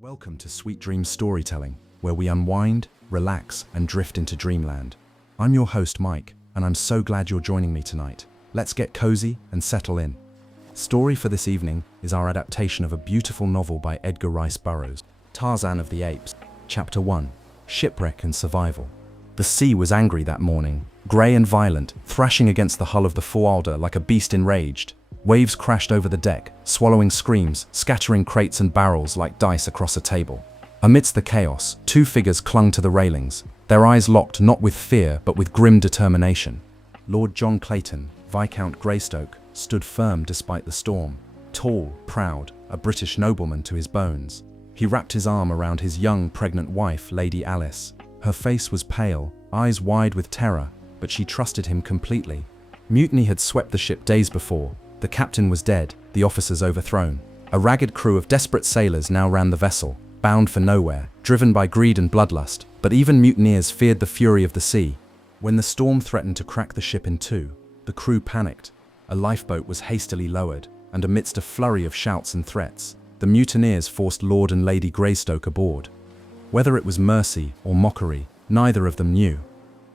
Welcome to Sweet Dreams Storytelling, where we unwind, relax, and drift into dreamland. I'm your host, Mike, and I'm so glad you're joining me tonight. Let's get cozy and settle in. Story for this evening is our adaptation of a beautiful novel by Edgar Burroughs, Tarzan of the Apes. Chapter 1, Shipwreck and Survival. The sea was angry that morning, grey and violent, thrashing against the hull of the Foralder like a beast enraged. Waves crashed over the deck, swallowing screams, scattering crates and barrels like dice across a table. Amidst the chaos, two figures clung to the railings, their eyes locked not with fear but with grim determination. Lord John Clayton, Viscount Greystoke, stood firm despite the storm. Tall, proud, a British nobleman to his bones. He wrapped his arm around his young, pregnant wife, Lady Alice. Her face was pale, eyes wide with terror, but she trusted him completely. Mutiny had swept the ship days before. The captain was dead, the officers overthrown. A ragged crew of desperate sailors now ran the vessel, bound for nowhere, driven by greed and bloodlust, but even mutineers feared the fury of the sea. When the storm threatened to crack the ship in two, the crew panicked. A lifeboat was hastily lowered, and amidst a flurry of shouts and threats, the mutineers forced Lord and Lady Greystoke aboard. Whether it was mercy or mockery, neither of them knew.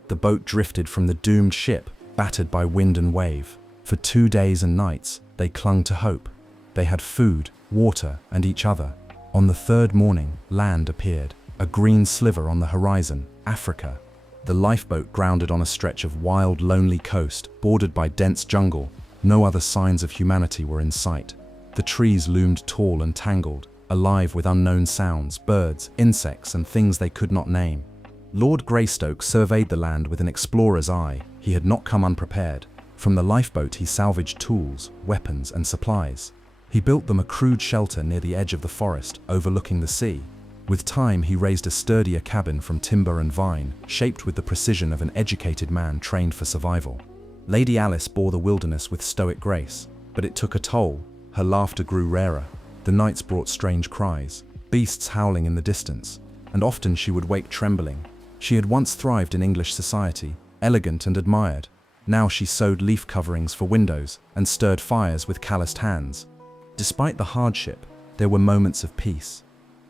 The boat drifted from the doomed ship, battered by wind and wave. For 2 days and nights, they clung to hope. They had food, water, and each other. On the third morning, land appeared, a green sliver on the horizon, Africa. The lifeboat grounded on a stretch of wild, lonely coast, bordered by dense jungle. No other signs of humanity were in sight. The trees loomed tall and tangled, alive with unknown sounds, birds, insects, and things they could not name. Lord Greystoke surveyed the land with an explorer's eye. He had not come unprepared. From the lifeboat he salvaged tools, weapons, and supplies. He built them a crude shelter near the edge of the forest, overlooking the sea. With time he raised a sturdier cabin from timber and vine, shaped with the precision of an educated man trained for survival. Lady Alice bore the wilderness with stoic grace, but it took a toll. Her laughter grew rarer. The nights brought strange cries, beasts howling in the distance, and often she would wake trembling. She had once thrived in English society, elegant and admired. Now she sewed leaf coverings for windows and stirred fires with calloused hands. Despite the hardship, there were moments of peace.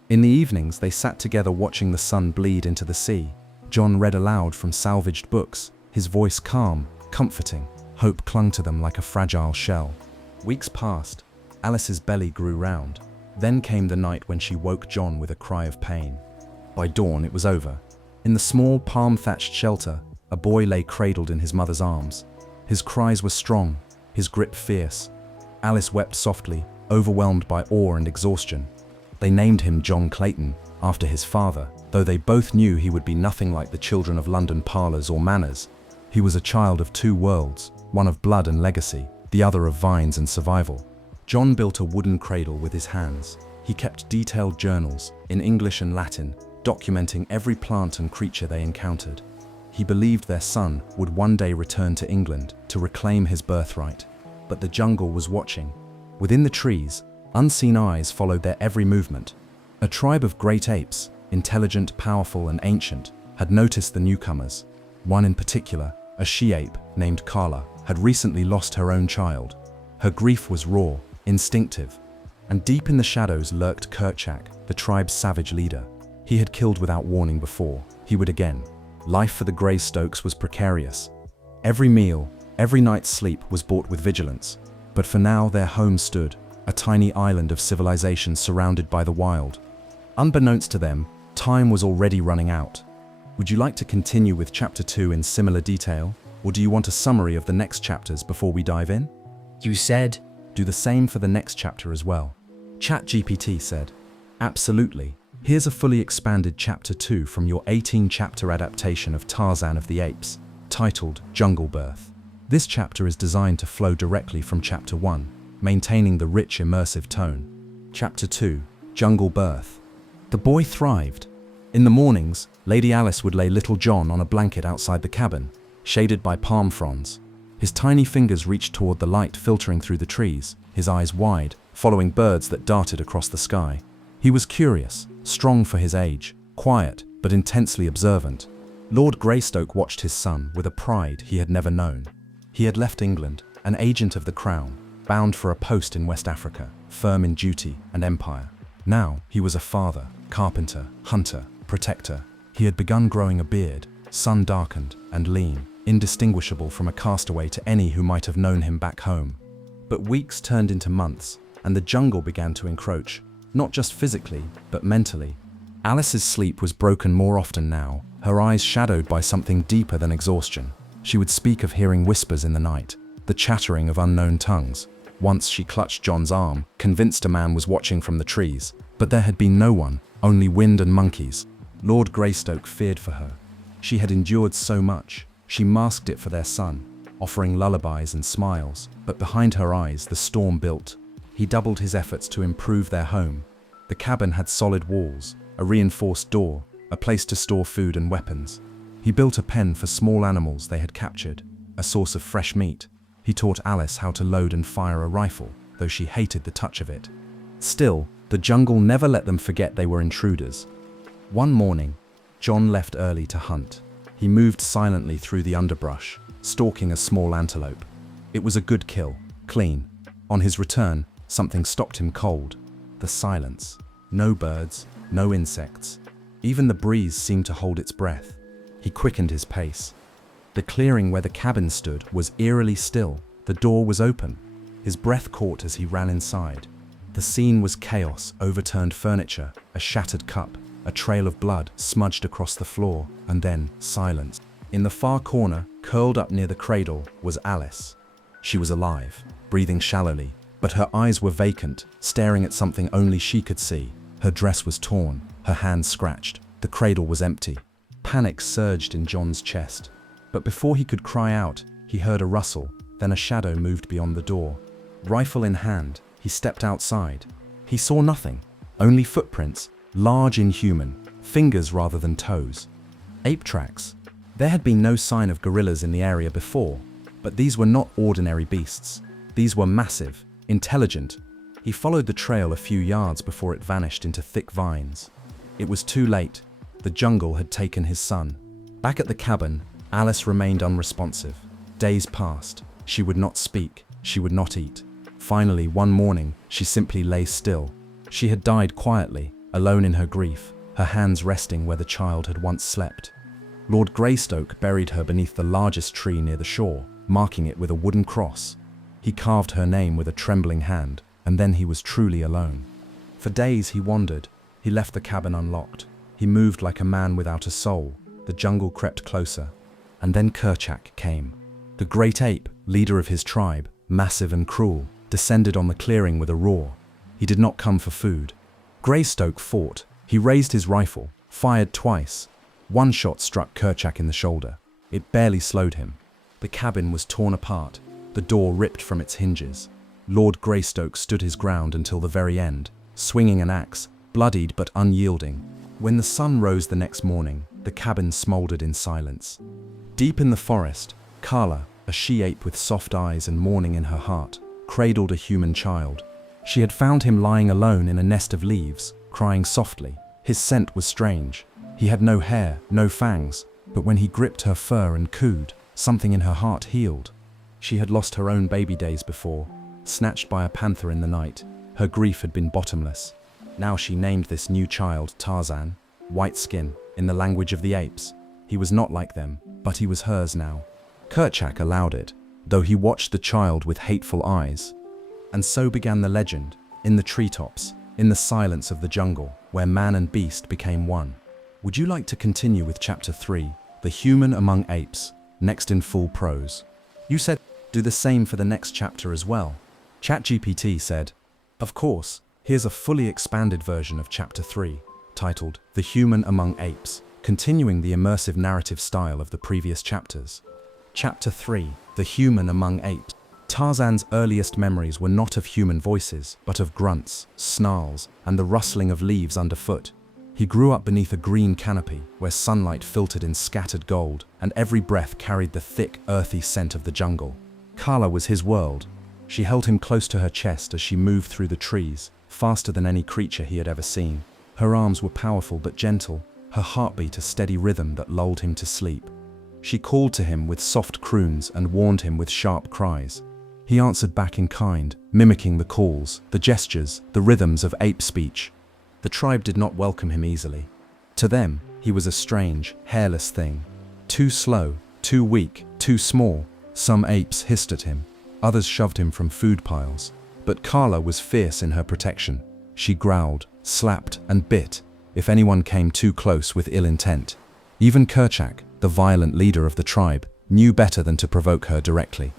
In the evenings, they sat together watching the sun bleed into the sea. John read aloud from salvaged books, his voice calm, comforting. Hope clung to them like a fragile shell. Weeks passed. Alice's belly grew round. Then came the night when she woke John with a cry of pain. By dawn, it was over. In the small, palm-thatched shelter, a boy lay cradled in his mother's arms. His cries were strong, his grip fierce. Alice wept softly, overwhelmed by awe and exhaustion. They named him John Clayton, after his father, though they both knew he would be nothing like the children of London parlours or manors. He was a child of two worlds, one of blood and legacy, the other of vines and survival. John built a wooden cradle with his hands. He kept detailed journals, in English and Latin, documenting every plant and creature they encountered. He believed their son would one day return to England to reclaim his birthright. But the jungle was watching. Within the trees, unseen eyes followed their every movement. A tribe of great apes, intelligent, powerful, and ancient, had noticed the newcomers. One in particular, a she-ape named Carla, had recently lost her own child. Her grief was raw, instinctive, and deep in the shadows lurked Kerchak, the tribe's savage leader. He had killed without warning before. He would again. Life for the Greystokes was precarious. Every meal, every night's sleep was bought with vigilance. But for now their home stood, a tiny island of civilization surrounded by the wild. Unbeknownst to them, time was already running out. Would you like to continue with Chapter 2 in similar detail, or do you want a summary of the next chapters before we dive in? You said, Do the same for the next chapter as well. ChatGPT said, absolutely. Here's a fully expanded Chapter 2 from your 18-chapter adaptation of Tarzan of the Apes, titled Jungle Birth. This chapter is designed to flow directly from Chapter 1, maintaining the rich, immersive tone. Chapter 2, Jungle Birth. The boy thrived. In the mornings, Lady Alice would lay little John on a blanket outside the cabin, shaded by palm fronds. His tiny fingers reached toward the light filtering through the trees, his eyes wide, following birds that darted across the sky. He was curious, strong for his age, quiet, but intensely observant. Lord Greystoke watched his son with a pride he had never known. He had left England, an agent of the crown, bound for a post in West Africa, firm in duty and empire. Now he was a father, carpenter, hunter, protector. He had begun growing a beard, sun-darkened and lean, indistinguishable from a castaway to any who might have known him back home. But weeks turned into months, and the jungle began to encroach, not just physically, but mentally. Alice's sleep was broken more often now, her eyes shadowed by something deeper than exhaustion. She would speak of hearing whispers in the night, the chattering of unknown tongues. Once she clutched John's arm, convinced a man was watching from the trees, but there had been no one, only wind and monkeys. Lord Greystoke feared for her. She had endured so much. She masked it for their son, offering lullabies and smiles, but behind her eyes the storm built. He doubled his efforts to improve their home. The cabin had solid walls, a reinforced door, a place to store food and weapons. He built a pen for small animals they had captured, a source of fresh meat. He taught Alice how to load and fire a rifle, though she hated the touch of it. Still, the jungle never let them forget they were intruders. One morning, John left early to hunt. He moved silently through the underbrush, stalking a small antelope. It was a good kill, clean. On his return, something stopped him cold. The silence. No birds, no insects. Even the breeze seemed to hold its breath. He quickened his pace. The clearing where the cabin stood was eerily still. The door was open. His breath caught as he ran inside. The scene was chaos, overturned furniture, a shattered cup, a trail of blood smudged across the floor, and then silence. In the far corner, curled up near the cradle, was Alice. She was alive, breathing shallowly, but her eyes were vacant, staring at something only she could see. Her dress was torn, her hands scratched. The cradle was empty. Panic surged in John's chest. But before he could cry out, he heard a rustle, then a shadow moved beyond the door. Rifle in hand, he stepped outside. He saw nothing, only footprints, large inhuman, fingers rather than toes. Ape tracks. There had been no sign of gorillas in the area before, but these were not ordinary beasts. These were massive, intelligent. He followed the trail a few yards before it vanished into thick vines. It was too late. The jungle had taken his son. Back at the cabin, Alice remained unresponsive. Days passed. She would not speak. She would not eat. Finally, one morning, she simply lay still. She had died quietly, alone in her grief, her hands resting where the child had once slept. Lord Greystoke buried her beneath the largest tree near the shore, marking it with a wooden cross. He carved her name with a trembling hand, and then he was truly alone. For days he wandered. He left the cabin unlocked. He moved like a man without a soul. The jungle crept closer. And then Kerchak came. The great ape, leader of his tribe, massive and cruel, descended on the clearing with a roar. He did not come for food. Greystoke fought. He raised his rifle, fired twice. One shot struck Kerchak in the shoulder. It barely slowed him. The cabin was torn apart, the door ripped from its hinges. Lord Greystoke stood his ground until the very end, swinging an axe, bloodied but unyielding. When the sun rose the next morning, the cabin smoldered in silence. Deep in the forest, Kala, a she-ape with soft eyes and mourning in her heart, cradled a human child. She had found him lying alone in a nest of leaves, crying softly. His scent was strange. He had no hair, no fangs, but when he gripped her fur and cooed, something in her heart healed. She had lost her own baby days before, snatched by a panther in the night. Her grief had been bottomless. Now she named this new child Tarzan, white skin, in the language of the apes. He was not like them, but he was hers now. Kerchak allowed it, though he watched the child with hateful eyes. And so began the legend, in the treetops, in the silence of the jungle, where man and beast became one. Would you like to continue with Chapter 3, The Human Among Apes, next in full prose? You said, do the same for the next chapter as well. ChatGPT said, of course, here's a fully expanded version of Chapter 3, titled The Human Among Apes, continuing the immersive narrative style of the previous chapters. Chapter 3, The Human Among Apes. Tarzan's earliest memories were not of human voices, but of grunts, snarls, and the rustling of leaves underfoot. He grew up beneath a green canopy, where sunlight filtered in scattered gold, and every breath carried the thick, earthy scent of the jungle. Kala was his world. She held him close to her chest as she moved through the trees, faster than any creature he had ever seen. Her arms were powerful but gentle, her heartbeat a steady rhythm that lulled him to sleep. She called to him with soft croons and warned him with sharp cries. He answered back in kind, mimicking the calls, the gestures, the rhythms of ape speech. The tribe did not welcome him easily. To them, he was a strange, hairless thing. Too slow, too weak, too small. Some apes hissed at him. Others shoved him from food piles. But Kala was fierce in her protection. She growled, slapped, and bit if anyone came too close with ill intent. Even Kerchak, the violent leader of the tribe, knew better than to provoke her directly.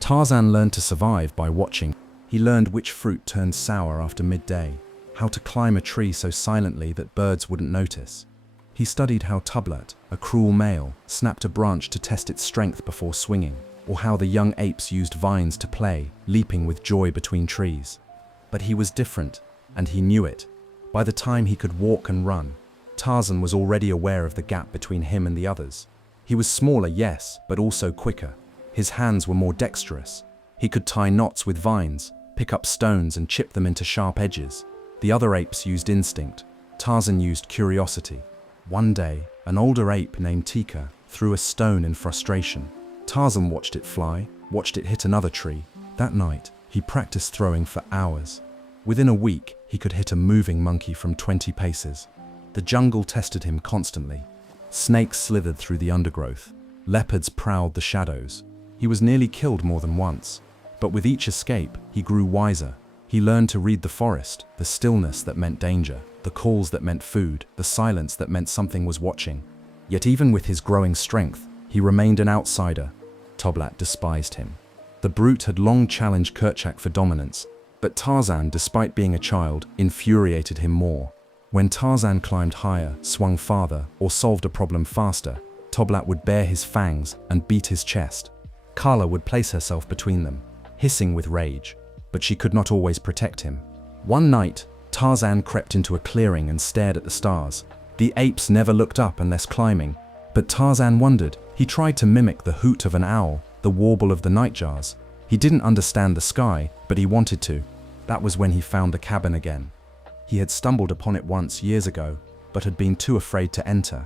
Tarzan learned to survive by watching. He learned which fruit turned sour after midday, how to climb a tree so silently that birds wouldn't notice. He studied how Tublat, a cruel male, snapped a branch to test its strength before swinging, or how the young apes used vines to play, leaping with joy between trees. But he was different, and he knew it. By the time he could walk and run, Tarzan was already aware of the gap between him and the others. He was smaller, yes, but also quicker. His hands were more dexterous. He could tie knots with vines, pick up stones and chip them into sharp edges. The other apes used instinct. Tarzan used curiosity. One day, an older ape named Tika threw a stone in frustration. Tarzan watched it fly, watched it hit another tree. That night, he practiced throwing for hours. Within a week, he could hit a moving monkey from 20 paces. The jungle tested him constantly. Snakes slithered through the undergrowth. Leopards prowled the shadows. He was nearly killed more than once. But with each escape, he grew wiser. He learned to read the forest, the stillness that meant danger, the calls that meant food, the silence that meant something was watching. Yet even with his growing strength, he remained an outsider. Tublat despised him. The brute had long challenged Kerchak for dominance, but Tarzan, despite being a child, infuriated him more. When Tarzan climbed higher, swung farther, or solved a problem faster, Tublat would bare his fangs and beat his chest. Kala would place herself between them, hissing with rage, but she could not always protect him. One night, Tarzan crept into a clearing and stared at the stars. The apes never looked up unless climbing, but Tarzan wondered. He tried to mimic the hoot of an owl, the warble of the nightjars. He didn't understand the sky, but he wanted to. That was when he found the cabin again. He had stumbled upon it once years ago, but had been too afraid to enter.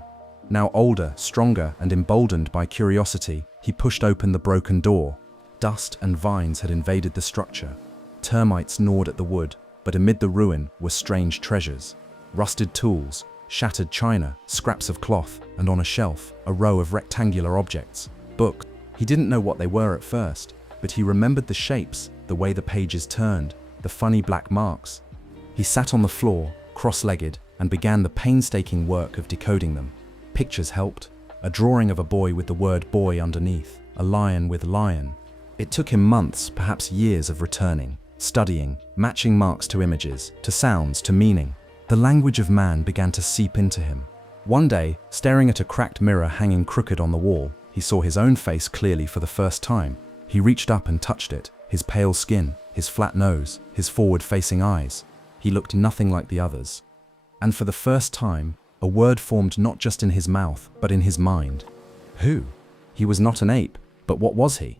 Now older, stronger, and emboldened by curiosity, he pushed open the broken door. Dust and vines had invaded the structure. Termites gnawed at the wood, but amid the ruin were strange treasures. Rusted tools, shattered china, scraps of cloth, and on a shelf, a row of rectangular objects. Books. He didn't know what they were at first, but he remembered the shapes, the way the pages turned, the funny black marks. He sat on the floor, cross-legged, and began the painstaking work of decoding them. Pictures helped. A drawing of a boy with the word boy underneath, a lion with lion. It took him months, perhaps years of returning, studying, matching marks to images, to sounds, to meaning. The language of man began to seep into him. One day, staring at a cracked mirror hanging crooked on the wall, he saw his own face clearly for the first time. He reached up and touched it, his pale skin, his flat nose, his forward-facing eyes. He looked nothing like the others. And for the first time, a word formed not just in his mouth, but in his mind. Who? He was not an ape, but what was he?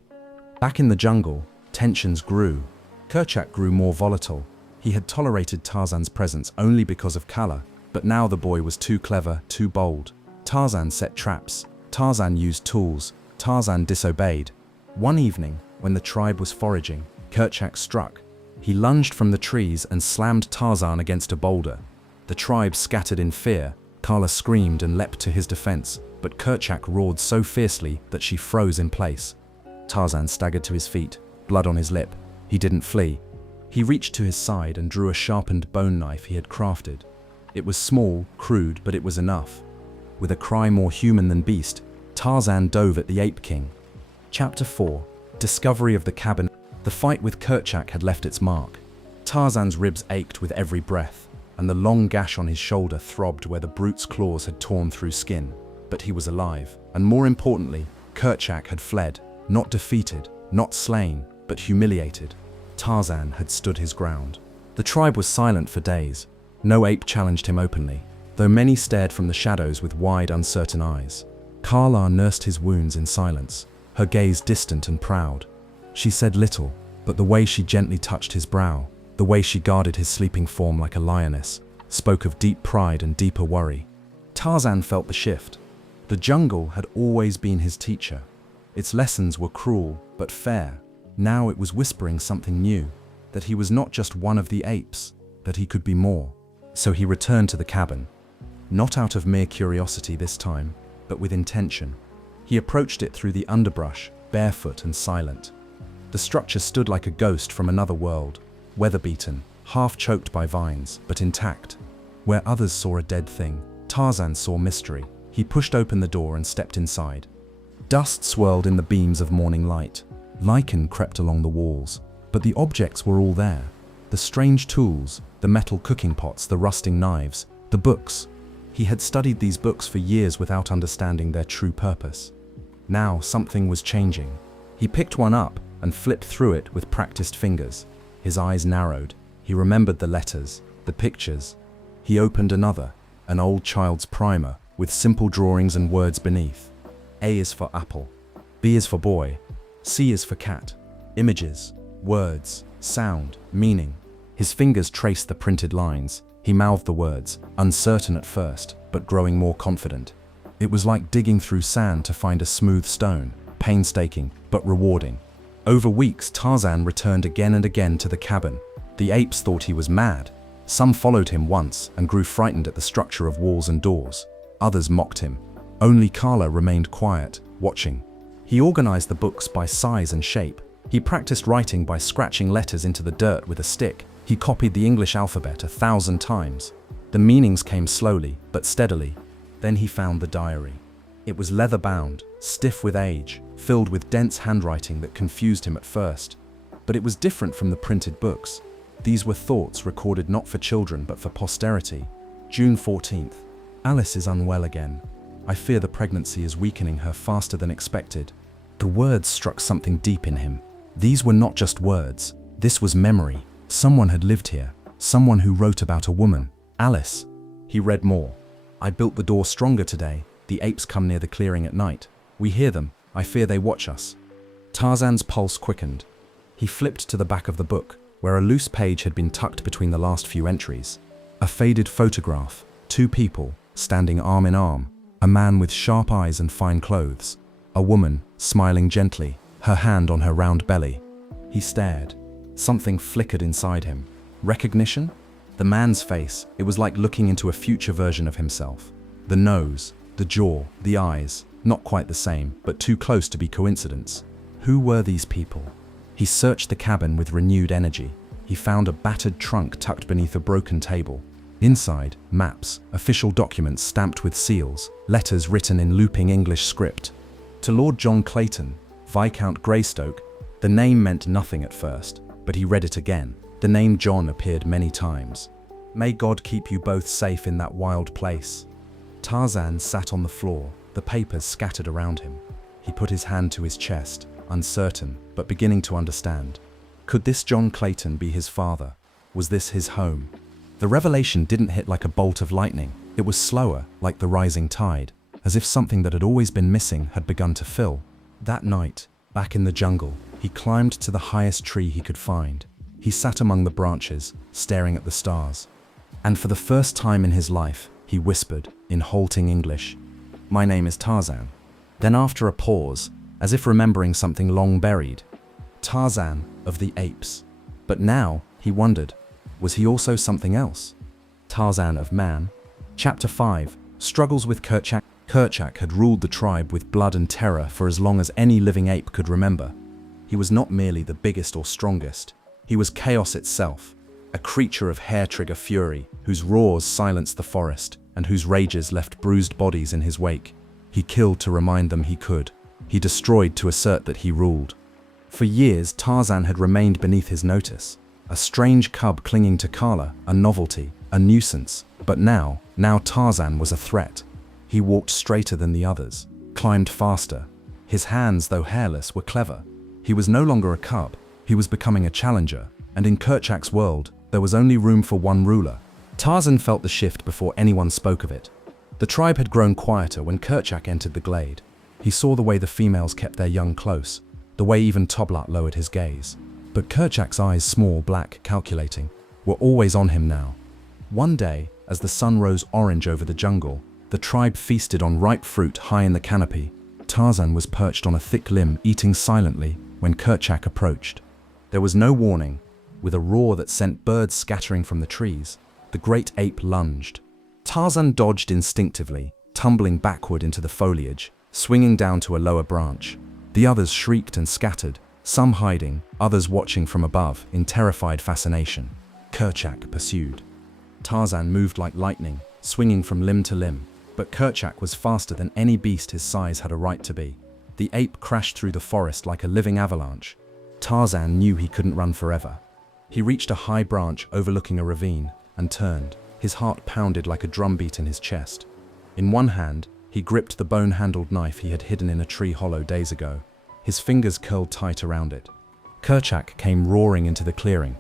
Back in the jungle, tensions grew. Kerchak grew more volatile. He had tolerated Tarzan's presence only because of Kala, but now the boy was too clever, too bold. Tarzan set traps. Tarzan used tools. Tarzan disobeyed. One evening, when the tribe was foraging, Kerchak struck. He lunged from the trees and slammed Tarzan against a boulder. The tribe scattered in fear. Kala screamed and leapt to his defense, but Kerchak roared so fiercely that she froze in place. Tarzan staggered to his feet, blood on his lip. He didn't flee. He reached to his side and drew a sharpened bone knife he had crafted. It was small, crude, but it was enough. With a cry more human than beast, Tarzan dove at the Ape King. Chapter 4. Discovery of the cabin. The fight with Kerchak had left its mark. Tarzan's ribs ached with every breath, and the long gash on his shoulder throbbed where the brute's claws had torn through skin. But he was alive, and more importantly, Kerchak had fled, not defeated, not slain, but humiliated. Tarzan had stood his ground. The tribe was silent for days. No ape challenged him openly, though many stared from the shadows with wide, uncertain eyes. Kala nursed his wounds in silence, her gaze distant and proud. She said little, but the way she gently touched his brow, the way she guarded his sleeping form like a lioness, spoke of deep pride and deeper worry. Tarzan felt the shift. The jungle had always been his teacher. Its lessons were cruel, but fair. Now it was whispering something new, that he was not just one of the apes, that he could be more. So he returned to the cabin, not out of mere curiosity this time, but with intention. He approached it through the underbrush, barefoot and silent. The structure stood like a ghost from another world, weather-beaten, half choked by vines, but intact. Where others saw a dead thing, Tarzan saw mystery. He pushed open the door and stepped inside. Dust swirled in the beams of morning light. Lichen crept along the walls, but the objects were all there. The strange tools, the metal cooking pots, the rusting knives, the books. He had studied these books for years without understanding their true purpose. Now something was changing. He picked one up and flipped through it with practiced fingers. His eyes narrowed. He remembered the letters, the pictures. He opened another, an old child's primer, with simple drawings and words beneath. A is for apple, B is for boy, C is for cat. Images, words, sound, meaning. His fingers traced the printed lines. He mouthed the words, uncertain at first, but growing more confident. It was like digging through sand to find a smooth stone, painstaking, but rewarding. Over weeks, Tarzan returned again and again to the cabin. The apes thought he was mad. Some followed him once and grew frightened at the structure of walls and doors. Others mocked him. Only Kala remained quiet, watching. He organized the books by size and shape. He practiced writing by scratching letters into the dirt with a stick. He copied the English alphabet 1,000 times. The meanings came slowly, but steadily. Then he found the diary. It was leather-bound, stiff with age, filled with dense handwriting that confused him at first. But it was different from the printed books. These were thoughts recorded not for children but for posterity. June 14th. Alice is unwell again. I fear the pregnancy is weakening her faster than expected. The words struck something deep in him. These were not just words. This was memory. Someone had lived here. Someone who wrote about a woman. Alice. He read more. I built the door stronger today. The apes come near the clearing at night. We hear them. I fear they watch us. Tarzan's pulse quickened. He flipped to the back of the book, where a loose page had been tucked between the last few entries. A faded photograph. 2 people, standing arm in arm. A man with sharp eyes and fine clothes. A woman, smiling gently, her hand on her round belly. He stared. Something flickered inside him. Recognition? The man's face, it was like looking into a future version of himself. The nose, the jaw, the eyes, not quite the same, but too close to be coincidence. Who were these people? He searched the cabin with renewed energy. He found a battered trunk tucked beneath a broken table. Inside, maps, official documents stamped with seals, letters written in looping English script. To Lord John Clayton, Viscount Greystoke, the name meant nothing at first, but he read it again. The name John appeared many times. May God keep you both safe in that wild place. Tarzan sat on the floor, the papers scattered around him. He put his hand to his chest, uncertain, but beginning to understand. Could this John Clayton be his father? Was this his home? The revelation didn't hit like a bolt of lightning. It was slower, like the rising tide, as if something that had always been missing had begun to fill. That night, back in the jungle, he climbed to the highest tree he could find. He sat among the branches, staring at the stars. And for the first time in his life, he whispered, in halting English, "My name is Tarzan." Then after a pause, as if remembering something long buried, Tarzan of the Apes. But now, he wondered, was he also something else? Tarzan of Man. Chapter 5, Struggles with Kerchak. Kerchak had ruled the tribe with blood and terror for as long as any living ape could remember. He was not merely the biggest or strongest. He was chaos itself, a creature of hair-trigger fury, whose roars silenced the forest, and whose rages left bruised bodies in his wake. He killed to remind them he could. He destroyed to assert that he ruled. For years, Tarzan had remained beneath his notice. A strange cub clinging to Kala, a novelty, a nuisance. But now Tarzan was a threat. He walked straighter than the others, climbed faster. His hands, though hairless, were clever. He was no longer a cub. He was becoming a challenger, and in Kerchak's world, there was only room for one ruler. Tarzan felt the shift before anyone spoke of it. The tribe had grown quieter when Kerchak entered the glade. He saw the way the females kept their young close, the way even Toblat lowered his gaze. But Kerchak's eyes, small, black, calculating, were always on him now. One day, as the sun rose orange over the jungle, the tribe feasted on ripe fruit high in the canopy. Tarzan was perched on a thick limb, eating silently, when Kerchak approached. There was no warning. With a roar that sent birds scattering from the trees, the great ape lunged. Tarzan dodged instinctively, tumbling backward into the foliage, swinging down to a lower branch. The others shrieked and scattered, some hiding, others watching from above in terrified fascination. Kerchak pursued. Tarzan moved like lightning, swinging from limb to limb, but Kerchak was faster than any beast his size had a right to be. The ape crashed through the forest like a living avalanche. Tarzan knew he couldn't run forever. He reached a high branch overlooking a ravine and turned. His heart pounded like a drumbeat in his chest. In one hand, he gripped the bone-handled knife he had hidden in a tree hollow days ago. His fingers curled tight around it. Kerchak came roaring into the clearing.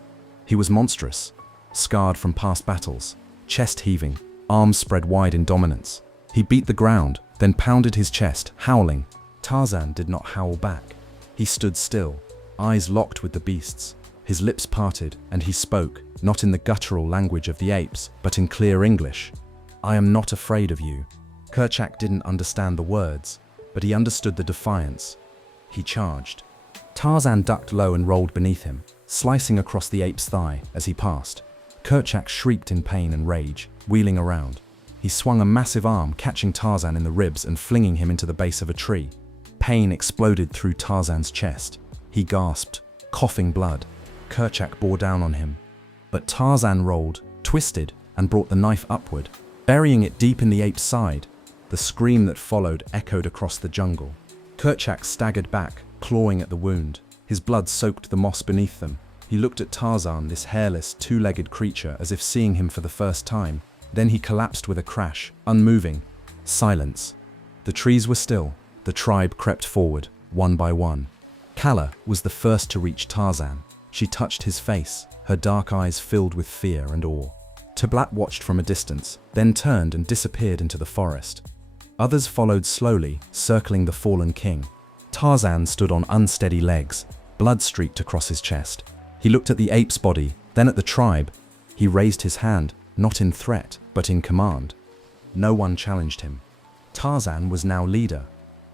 He was monstrous, scarred from past battles, chest heaving, arms spread wide in dominance. He beat the ground, then pounded his chest, howling. Tarzan did not howl back. He stood still, eyes locked with the beast's. His lips parted, and he spoke, not in the guttural language of the apes, but in clear English. "I am not afraid of you." Kerchak didn't understand the words, but he understood the defiance. He charged. Tarzan ducked low and rolled beneath him, slicing across the ape's thigh as he passed. Kerchak shrieked in pain and rage, wheeling around. He swung a massive arm, catching Tarzan in the ribs and flinging him into the base of a tree. Pain exploded through Tarzan's chest. He gasped, coughing blood. Kerchak bore down on him. But Tarzan rolled, twisted, and brought the knife upward, burying it deep in the ape's side. The scream that followed echoed across the jungle. Kerchak staggered back, clawing at the wound. His blood soaked the moss beneath them. He looked at Tarzan, this hairless, two-legged creature, as if seeing him for the first time. Then he collapsed with a crash, unmoving. Silence. The trees were still. The tribe crept forward, one by one. Kala was the first to reach Tarzan. She touched his face, her dark eyes filled with fear and awe. Tablat watched from a distance, then turned and disappeared into the forest. Others followed slowly, circling the fallen king. Tarzan stood on unsteady legs, blood streaked across his chest. He looked at the ape's body, then at the tribe. He raised his hand, not in threat, but in command. No one challenged him. Tarzan was now leader,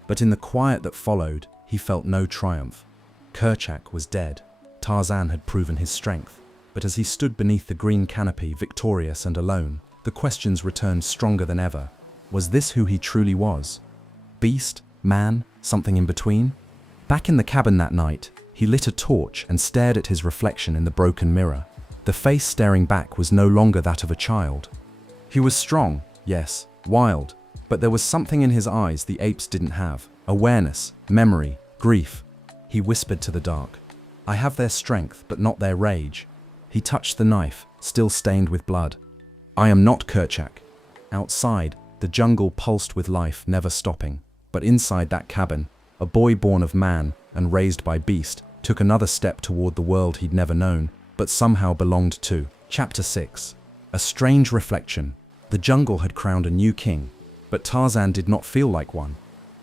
but in the quiet that followed, he felt no triumph. Kerchak was dead. Tarzan had proven his strength, but as he stood beneath the green canopy, victorious and alone, the questions returned stronger than ever. Was this who he truly was? Beast? Man? Something in between? Back in the cabin that night, he lit a torch and stared at his reflection in the broken mirror. The face staring back was no longer that of a child. He was strong, yes, wild, but there was something in his eyes the apes didn't have. Awareness, memory, grief. He whispered to the dark, "I have their strength, but not their rage." He touched the knife, still stained with blood. "I am not Kerchak." Outside, the jungle pulsed with life, never stopping. But inside that cabin, a boy born of man and raised by beast took another step toward the world he'd never known, but somehow belonged to. Chapter 6. A strange reflection. The jungle had crowned a new king, but Tarzan did not feel like one.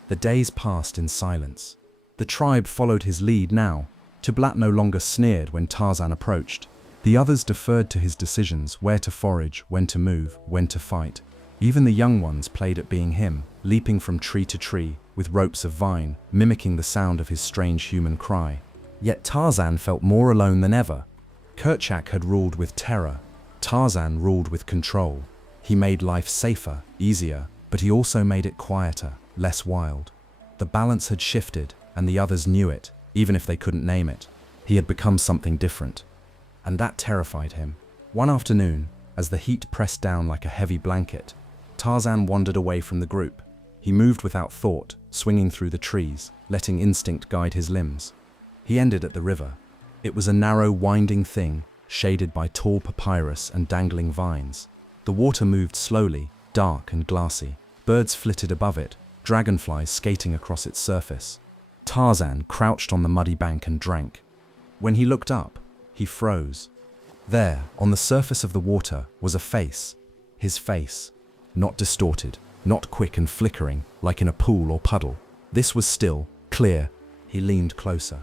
The days passed in silence. The tribe followed his lead now. Tablat no longer sneered when Tarzan approached. The others deferred to his decisions, where to forage, when to move, when to fight. Even the young ones played at being him, leaping from tree to tree, with ropes of vine, mimicking the sound of his strange human cry. Yet Tarzan felt more alone than ever. Kerchak had ruled with terror. Tarzan ruled with control. He made life safer, easier, but he also made it quieter, less wild. The balance had shifted, and the others knew it, even if they couldn't name it. He had become something different. And that terrified him. One afternoon, as the heat pressed down like a heavy blanket, Tarzan wandered away from the group. He moved without thought, swinging through the trees, letting instinct guide his limbs. He ended at the river. It was a narrow, winding thing, shaded by tall papyrus and dangling vines. The water moved slowly, dark and glassy. Birds flitted above it, dragonflies skating across its surface. Tarzan crouched on the muddy bank and drank. When he looked up, he froze. There, on the surface of the water, was a face. His face. Not distorted, not quick and flickering, like in a pool or puddle. This was still, clear. He leaned closer.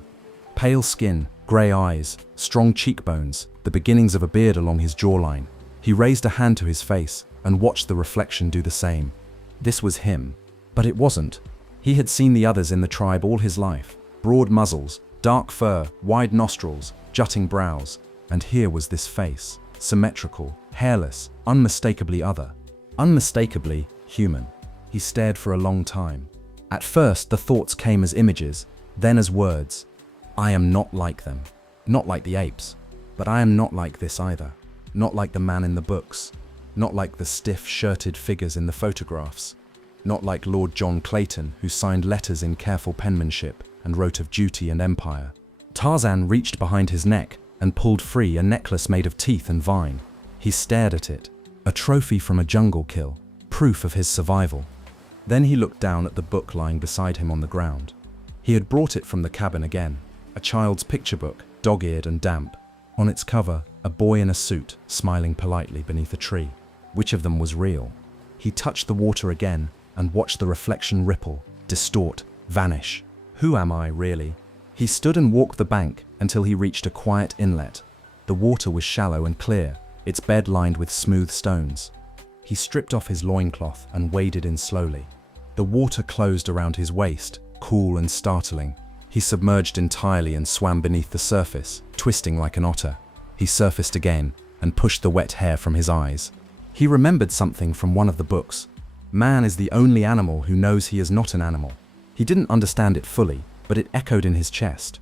Pale skin, grey eyes, strong cheekbones, the beginnings of a beard along his jawline. He raised a hand to his face and watched the reflection do the same. This was him. But it wasn't. He had seen the others in the tribe all his life. Broad muzzles, dark fur, wide nostrils, jutting brows. And here was this face. symmetrical, hairless, unmistakably other, unmistakably human. He stared for a long time. At first, the thoughts came as images, then as words. I am not like them. Not like the apes. But I am not like this either. Not like the man in the books. Not like the stiff, shirted figures in the photographs. Not like Lord John Clayton, who signed letters in careful penmanship and wrote of duty and empire. Tarzan reached behind his neck and pulled free a necklace made of teeth and vine. He stared at it, a trophy from a jungle kill, proof of his survival. Then he looked down at the book lying beside him on the ground. He had brought it from the cabin again, a child's picture book, dog-eared and damp. On its cover, a boy in a suit, smiling politely beneath a tree. Which of them was real? He touched the water again and watched the reflection ripple, distort, vanish. Who am I, really? He stood and walked the bank until he reached a quiet inlet. The water was shallow and clear, its bed lined with smooth stones. He stripped off his loincloth and waded in slowly. The water closed around his waist, cool and startling. He submerged entirely and swam beneath the surface, twisting like an otter. He surfaced again and pushed the wet hair from his eyes. He remembered something from one of the books. Man is the only animal who knows he is not an animal. He didn't understand it fully, but it echoed in his chest.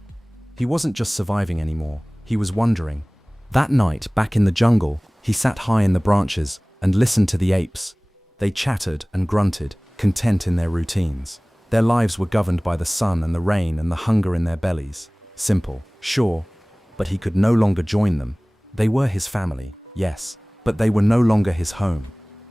He wasn't just surviving anymore, he was wondering. That night, back in the jungle, he sat high in the branches and listened to the apes. They chattered and grunted, content in their routines. Their lives were governed by the sun and the rain and the hunger in their bellies. Simple, sure, but he could no longer join them. They were his family, yes, but they were no longer his home.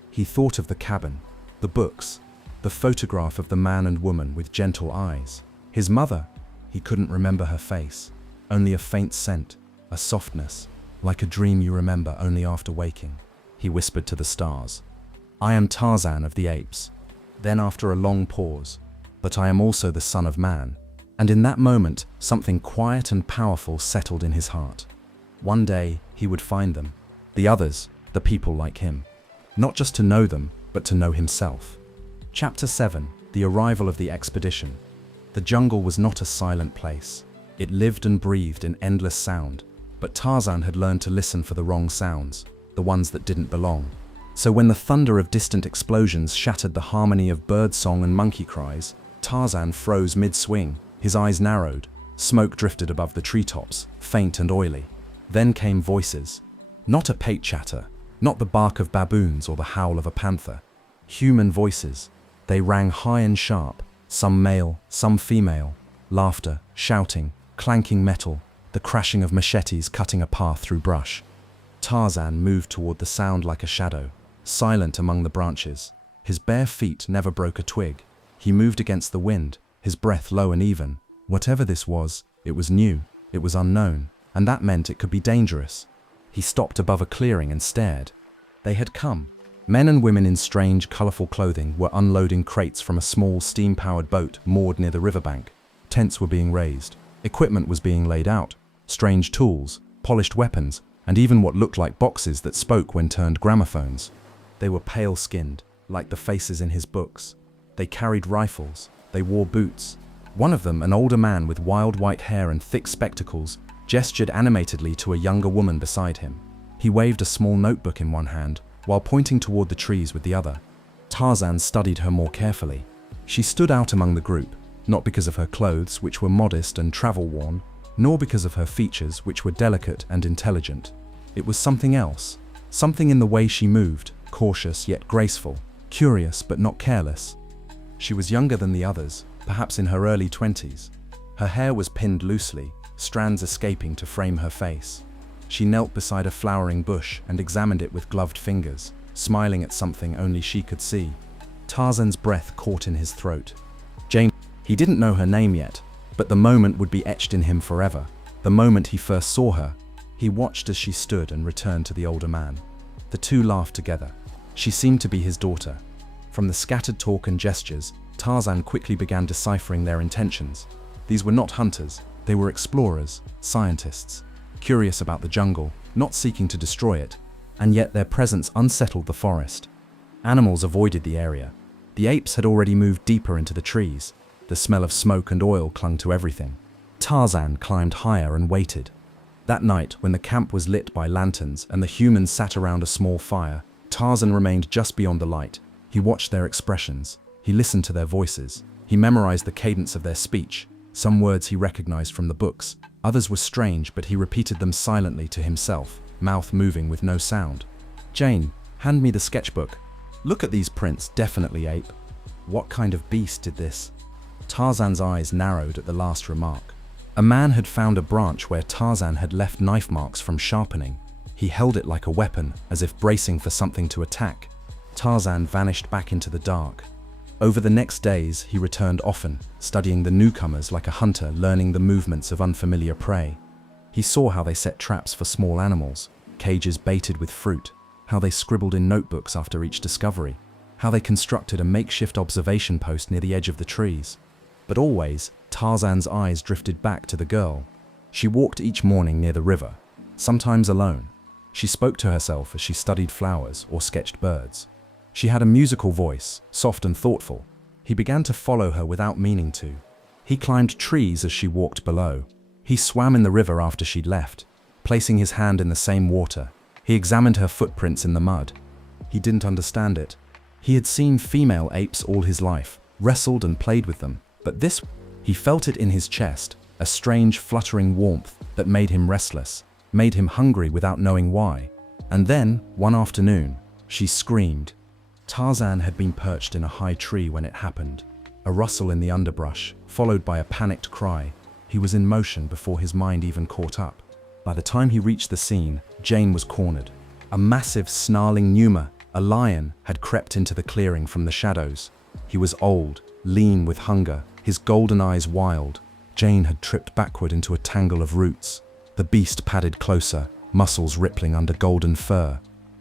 He thought of the cabin, the books, the photograph of the man and woman with gentle eyes. His mother, he couldn't remember her face, only a faint scent, a softness, like a dream you remember only after waking. He whispered to the stars, I am Tarzan of the apes. Then after a long pause, but I am also the son of man. And in that moment, something quiet and powerful settled in his heart. One day, he would find them, the others, the people like him. Not just to know them, but to know himself. Chapter 7, The Arrival of the Expedition. The jungle was not a silent place. It lived and breathed in endless sound, but Tarzan had learned to listen for the wrong sounds, the ones that didn't belong. So when the thunder of distant explosions shattered the harmony of bird song and monkey cries, Tarzan froze mid-swing, his eyes narrowed. Smoke drifted above the treetops, faint and oily. Then came voices. Not a pate chatter, not the bark of baboons or the howl of a panther. Human voices. They rang high and sharp, some male, some female. Laughter, shouting, clanking metal, the crashing of machetes cutting a path through brush. Tarzan moved toward the sound like a shadow, silent among the branches. His bare feet never broke a twig. He moved against the wind, his breath low and even. Whatever this was, it was new, it was unknown, and that meant it could be dangerous. He stopped above a clearing and stared. They had come. Men and women in strange, colorful clothing were unloading crates from a small steam-powered boat moored near the riverbank. Tents were being raised. Equipment was being laid out. Strange tools, polished weapons, and even what looked like boxes that spoke when turned gramophones. They were pale-skinned, like the faces in his books. They carried rifles. They wore boots. One of them, an older man with wild white hair and thick spectacles, gestured animatedly to a younger woman beside him. He waved a small notebook in one hand, while pointing toward the trees with the other. Tarzan studied her more carefully. She stood out among the group, not because of her clothes, which were modest and travel-worn, nor because of her features, which were delicate and intelligent. It was something else, something in the way she moved, cautious yet graceful, curious but not careless. She was younger than the others, perhaps in her early 20s. Her hair was pinned loosely, strands escaping to frame her face. She knelt beside a flowering bush and examined it with gloved fingers, smiling at something only she could see. Tarzan's breath caught in his throat. Jane. He didn't know her name yet, but the moment would be etched in him forever. The moment he first saw her, he watched as she stood and returned to the older man. The two laughed together. She seemed to be his daughter. From the scattered talk and gestures, Tarzan quickly began deciphering their intentions. These were not hunters, they were explorers, scientists, curious about the jungle, not seeking to destroy it, and yet their presence unsettled the forest. Animals avoided the area. The apes had already moved deeper into the trees. The smell of smoke and oil clung to everything. Tarzan climbed higher and waited. That night, when the camp was lit by lanterns and the humans sat around a small fire, Tarzan remained just beyond the light. He watched their expressions. He listened to their voices. He memorized the cadence of their speech. Some words he recognized from the books. Others were strange, but he repeated them silently to himself, mouth moving with no sound. "Jane, hand me the sketchbook. Look at these prints, definitely ape. What kind of beast did this?" Tarzan's eyes narrowed at the last remark. A man had found a branch where Tarzan had left knife marks from sharpening. He held it like a weapon, as if bracing for something to attack. Tarzan vanished back into the dark. Over the next days, he returned often, studying the newcomers like a hunter learning the movements of unfamiliar prey. He saw how they set traps for small animals, cages baited with fruit, how they scribbled in notebooks after each discovery, how they constructed a makeshift observation post near the edge of the trees. But always, Tarzan's eyes drifted back to the girl. She walked each morning near the river, sometimes alone. She spoke to herself as she studied flowers or sketched birds. She had a musical voice, soft and thoughtful. He began to follow her without meaning to. He climbed trees as she walked below. He swam in the river after she'd left, placing his hand in the same water. He examined her footprints in the mud. He didn't understand it. He had seen female apes all his life, wrestled and played with them, but this, he felt it in his chest, a strange fluttering warmth that made him restless, made him hungry without knowing why. And then, one afternoon, she screamed. Tarzan had been perched in a high tree when it happened. A rustle in the underbrush, followed by a panicked cry. He was in motion before his mind even caught up. By the time he reached the scene, Jane was cornered. A massive, snarling puma, a lion, had crept into the clearing from the shadows. He was old, lean with hunger, his golden eyes wild. Jane had tripped backward into a tangle of roots. The beast padded closer, muscles rippling under golden fur.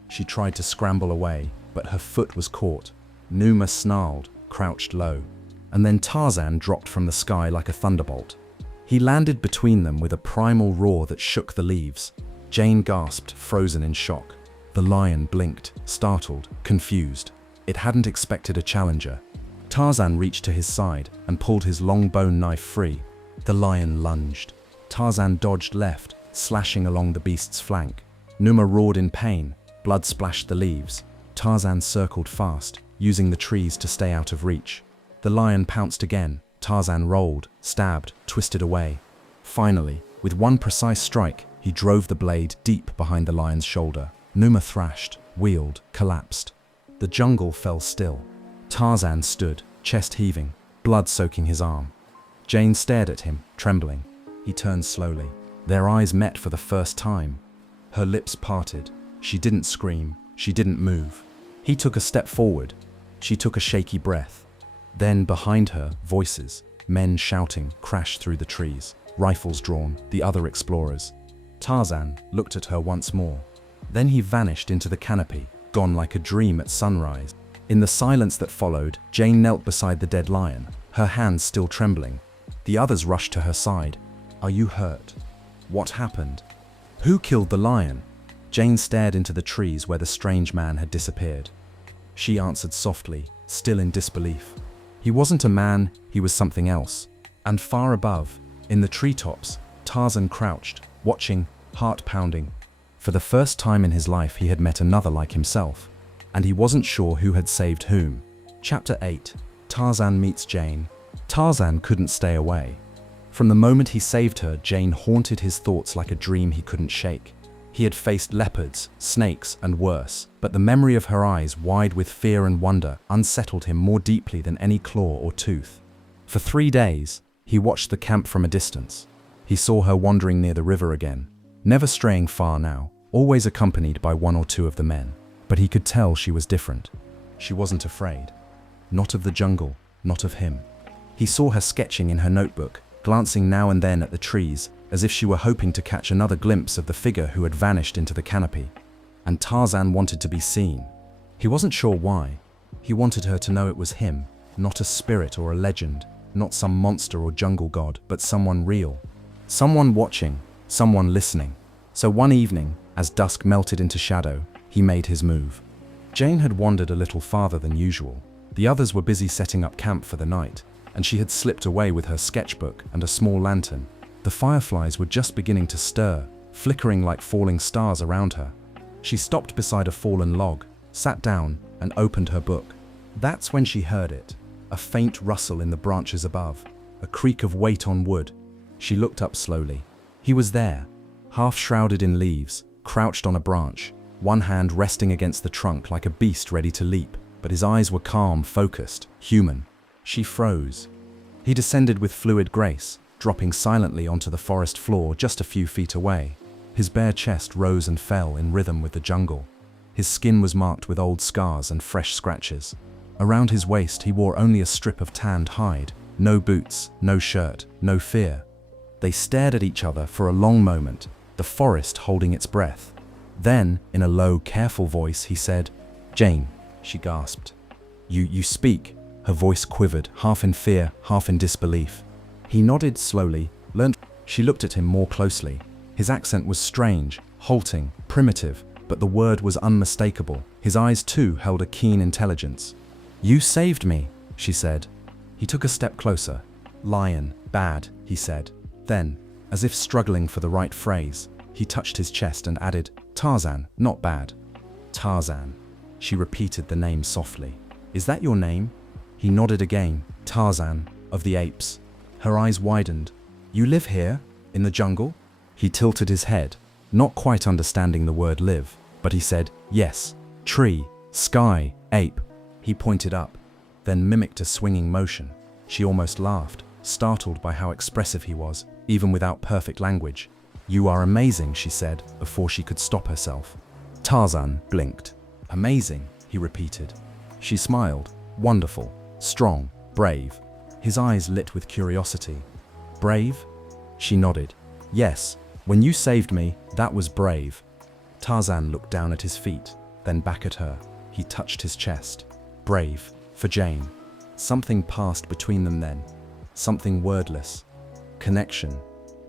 She tried to scramble away, but her foot was caught. Numa snarled, crouched low. And then Tarzan dropped from the sky like a thunderbolt. He landed between them with a primal roar that shook the leaves. Jane gasped, frozen in shock. The lion blinked, startled, confused. It hadn't expected a challenger. Tarzan reached to his side and pulled his long bone knife free. The lion lunged. Tarzan dodged left, slashing along the beast's flank. Numa roared in pain. Blood splashed the leaves. Tarzan circled fast, using the trees to stay out of reach. The lion pounced again. Tarzan rolled, stabbed, twisted away. Finally, with one precise strike, he drove the blade deep behind the lion's shoulder. Numa thrashed, wheeled, collapsed. The jungle fell still. Tarzan stood, chest heaving, blood soaking his arm. Jane stared at him, trembling. He turned slowly. Their eyes met for the first time. Her lips parted. She didn't scream. She didn't move. He took a step forward. She took a shaky breath. Then, behind her, voices, men shouting, crashed through the trees, rifles drawn, the other explorers. Tarzan looked at her once more. Then he vanished into the canopy, gone like a dream at sunrise. In the silence that followed, Jane knelt beside the dead lion, her hands still trembling. The others rushed to her side. "Are you hurt? What happened? Who killed the lion?" Jane stared into the trees where the strange man had disappeared. She answered softly, still in disbelief. He wasn't a man, he was something else. And far above, in the treetops, Tarzan crouched, watching, heart pounding. For the first time in his life, he had met another like himself. And he wasn't sure who had saved whom. Chapter 8. Tarzan meets Jane. Tarzan couldn't stay away. From the moment he saved her, Jane haunted his thoughts like a dream he couldn't shake. He had faced leopards, snakes, and worse, but the memory of her eyes, wide with fear and wonder, unsettled him more deeply than any claw or tooth. For 3 days, he watched the camp from a distance. He saw her wandering near the river again, never straying far now, always accompanied by 1 or 2 of the men. But he could tell she was different. She wasn't afraid. Not of the jungle, not of him. He saw her sketching in her notebook, glancing now and then at the trees, as if she were hoping to catch another glimpse of the figure who had vanished into the canopy. And Tarzan wanted to be seen. He wasn't sure why. He wanted her to know it was him, not a spirit or a legend, not some monster or jungle god, but someone real. Someone watching, someone listening. So one evening, as dusk melted into shadow, he made his move. Jane had wandered a little farther than usual. The others were busy setting up camp for the night, and she had slipped away with her sketchbook and a small lantern. The fireflies were just beginning to stir, flickering like falling stars around her. She stopped beside a fallen log, sat down, and opened her book. That's when she heard it, a faint rustle in the branches above, a creak of weight on wood. She looked up slowly. He was there, half shrouded in leaves, crouched on a branch, one hand resting against the trunk like a beast ready to leap, but his eyes were calm, focused, human. She froze. He descended with fluid grace, dropping silently onto the forest floor just a few feet away. His bare chest rose and fell in rhythm with the jungle. His skin was marked with old scars and fresh scratches. Around his waist he wore only a strip of tanned hide, no boots, no shirt, no fear. They stared at each other for a long moment, the forest holding its breath. Then, in a low, careful voice, he said, "Jane," she gasped. You speak." Her voice quivered, half in fear, half in disbelief. He nodded slowly, learned. She looked at him more closely. His accent was strange, halting, primitive, but the word was unmistakable. His eyes, too, held a keen intelligence. "You saved me," she said. He took a step closer. "Lion, bad," he said. Then, as if struggling for the right phrase, he touched his chest and added, "Tarzan, not bad." "Tarzan." She repeated the name softly. "Is that your name?" He nodded again. "Tarzan, of the Apes." Her eyes widened. "You live here? In the jungle?" He tilted his head, not quite understanding the word live, but he said, "Yes. Tree, sky, ape." He pointed up, then mimicked a swinging motion. She almost laughed, startled by how expressive he was, even without perfect language. "You are amazing," she said, before she could stop herself. Tarzan blinked. "Amazing," he repeated. She smiled. "Wonderful, strong, brave." His eyes lit with curiosity. "Brave?" She nodded. "Yes, when you saved me, that was brave." Tarzan looked down at his feet, then back at her. He touched his chest. "Brave, for Jane." Something passed between them then. Something wordless. Connection.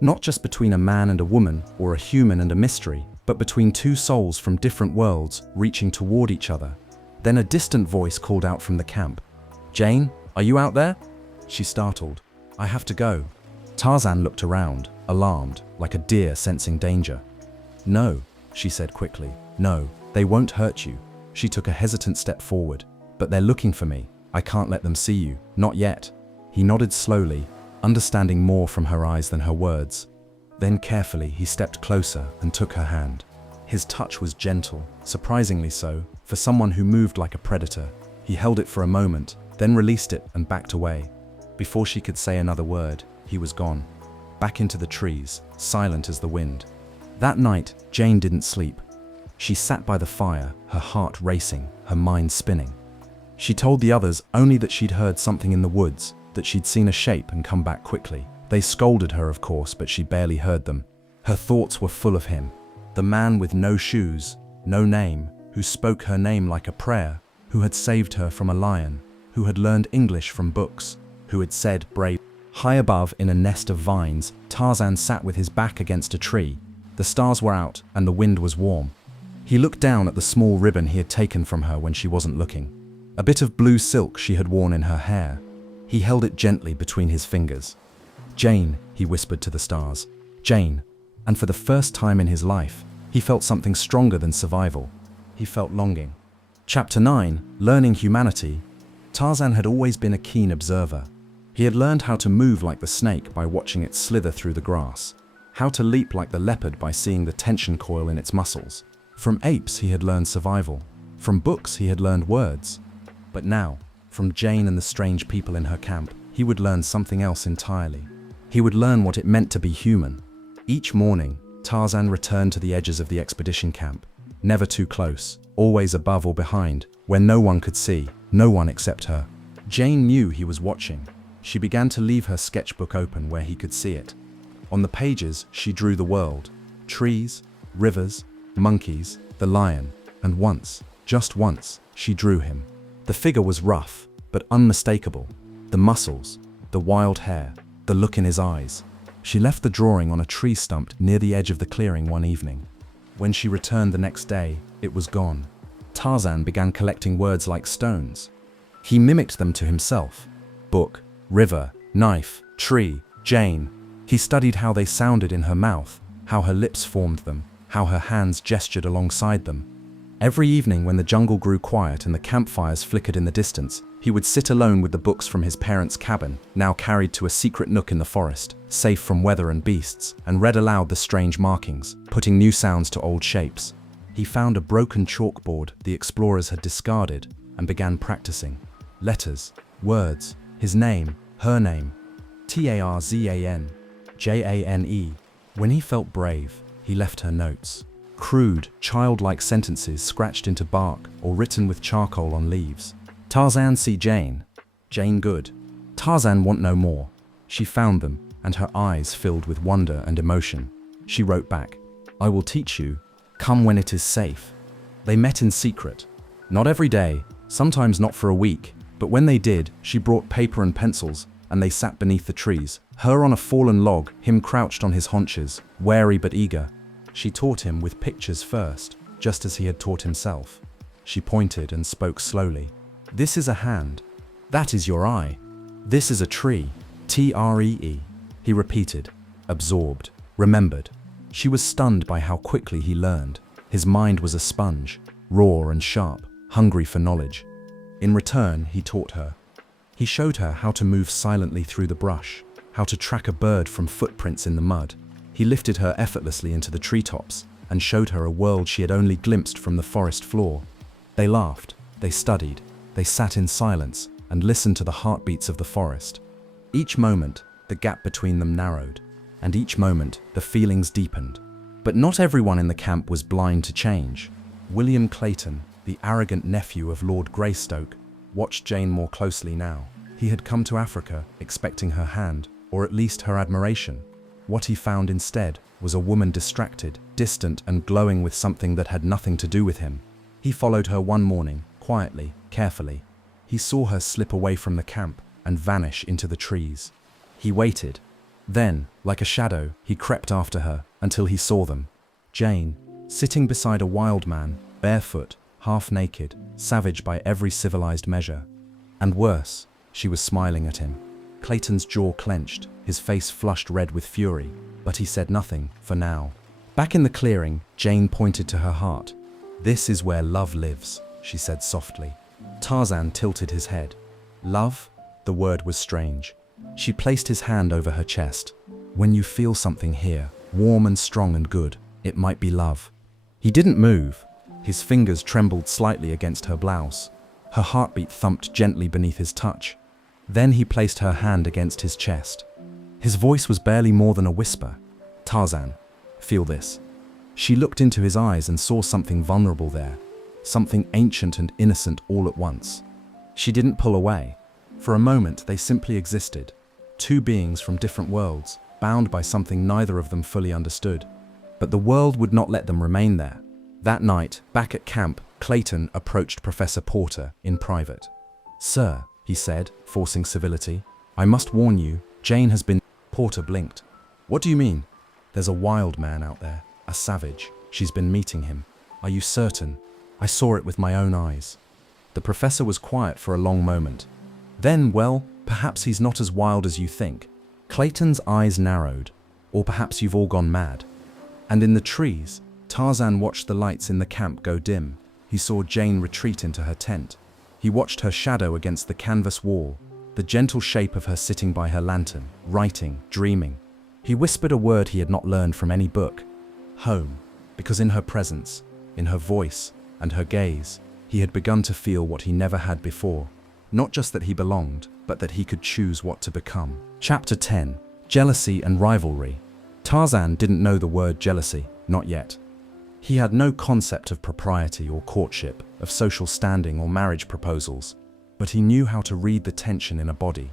Not just between a man and a woman, or a human and a mystery, but between two souls from different worlds reaching toward each other. Then a distant voice called out from the camp. "Jane, are you out there?" She startled. "I have to go." Tarzan looked around, alarmed, like a deer sensing danger. "No," she said quickly. "No, they won't hurt you." She took a hesitant step forward. "But they're looking for me. I can't let them see you. Not yet." He nodded slowly, understanding more from her eyes than her words. Then carefully he stepped closer and took her hand. His touch was gentle, surprisingly so, for someone who moved like a predator. He held it for a moment, then released it and backed away. Before she could say another word, he was gone, back into the trees, silent as the wind. That night, Jane didn't sleep. She sat by the fire, her heart racing, her mind spinning. She told the others only that she'd heard something in the woods, that she'd seen a shape and come back quickly. They scolded her, of course, but she barely heard them. Her thoughts were full of him, the man with no shoes, no name, who spoke her name like a prayer, who had saved her from a lion, who had learned English from books, who had said brave. High above, in a nest of vines, Tarzan sat with his back against a tree. The stars were out and the wind was warm. He looked down at the small ribbon he had taken from her when she wasn't looking. A bit of blue silk she had worn in her hair. He held it gently between his fingers. "Jane," he whispered to the stars. "Jane." And for the first time in his life, he felt something stronger than survival. He felt longing. Chapter 9, Learning Humanity. Tarzan had always been a keen observer. He had learned how to move like the snake by watching it slither through the grass, how to leap like the leopard by seeing the tension coil in its muscles. From apes he had learned survival. From books he had learned words. But now, from Jane and the strange people in her camp, he would learn something else entirely. He would learn what it meant to be human. Each morning, Tarzan returned to the edges of the expedition camp, never too close, always above or behind, where no one could see, no one except her. Jane knew he was watching. She began to leave her sketchbook open where he could see it. On the pages, she drew the world: trees, rivers, monkeys, the lion, and once, just once, she drew him. The figure was rough, but unmistakable. The muscles, the wild hair, the look in his eyes. She left the drawing on a tree stump near the edge of the clearing one evening. When she returned the next day, it was gone. Tarzan began collecting words like stones. He mimicked them to himself. Book, river, knife, tree, Jane. He studied how they sounded in her mouth, how her lips formed them, how her hands gestured alongside them. Every evening when the jungle grew quiet and the campfires flickered in the distance, he would sit alone with the books from his parents' cabin, now carried to a secret nook in the forest, safe from weather and beasts, and read aloud the strange markings, putting new sounds to old shapes. He found a broken chalkboard the explorers had discarded and began practicing. Letters, words, his name, her name, Tarzan, Jane. When he felt brave, he left her notes. Crude, childlike sentences scratched into bark or written with charcoal on leaves. Tarzan see Jane. Jane good. Tarzan want no more. She found them, and her eyes filled with wonder and emotion. She wrote back, I will teach you. Come when it is safe. They met in secret. Not every day, sometimes not for a week, but when they did, she brought paper and pencils, and they sat beneath the trees, her on a fallen log, him crouched on his haunches, wary but eager. She taught him with pictures first, just as he had taught himself. She pointed and spoke slowly. This is a hand. That is your eye. This is a tree. Tree. He repeated, absorbed, remembered. She was stunned by how quickly he learned. His mind was a sponge, raw and sharp, hungry for knowledge. In return, he taught her. He showed her how to move silently through the brush, how to track a bird from footprints in the mud. He lifted her effortlessly into the treetops and showed her a world she had only glimpsed from the forest floor. They laughed, they studied, they sat in silence and listened to the heartbeats of the forest. Each moment, the gap between them narrowed, and each moment, the feelings deepened. But not everyone in the camp was blind to change. William Clayton, the arrogant nephew of Lord Greystoke, watched Jane more closely now. He had come to Africa expecting her hand, or at least her admiration. What he found instead was a woman distracted, distant, and glowing with something that had nothing to do with him. He followed her one morning, quietly, carefully. He saw her slip away from the camp and vanish into the trees. He waited. Then, like a shadow, he crept after her until he saw them. Jane, sitting beside a wild man, barefoot, half naked, savage by every civilized measure. And worse, she was smiling at him. Clayton's jaw clenched, his face flushed red with fury, but he said nothing, for now. Back in the clearing, Jane pointed to her heart. This is where love lives, she said softly. Tarzan tilted his head. Love? The word was strange. She placed his hand over her chest. When you feel something here, warm and strong and good, it might be love. He didn't move. His fingers trembled slightly against her blouse. Her heartbeat thumped gently beneath his touch. Then he placed her hand against his chest. His voice was barely more than a whisper. Tarzan, feel this. She looked into his eyes and saw something vulnerable there, something ancient and innocent all at once. She didn't pull away. For a moment, they simply existed. Two beings from different worlds, bound by something neither of them fully understood. But the world would not let them remain there. That night, back at camp, Clayton approached Professor Porter in private. Sir, he said, forcing civility, I must warn you, Jane has been... Porter blinked. What do you mean? There's a wild man out there, a savage. She's been meeting him. Are you certain? I saw it with my own eyes. The professor was quiet for a long moment. Then, well, perhaps he's not as wild as you think. Clayton's eyes narrowed. Or perhaps you've all gone mad. And in the trees, Tarzan watched the lights in the camp go dim. He saw Jane retreat into her tent. He watched her shadow against the canvas wall, the gentle shape of her sitting by her lantern, writing, dreaming. He whispered a word he had not learned from any book. Home. Because in her presence, in her voice, and her gaze, he had begun to feel what he never had before. Not just that he belonged, but that he could choose what to become. Chapter 10. Jealousy and Rivalry. Tarzan didn't know the word jealousy, not yet. He had no concept of propriety or courtship, of social standing or marriage proposals, but he knew how to read the tension in a body.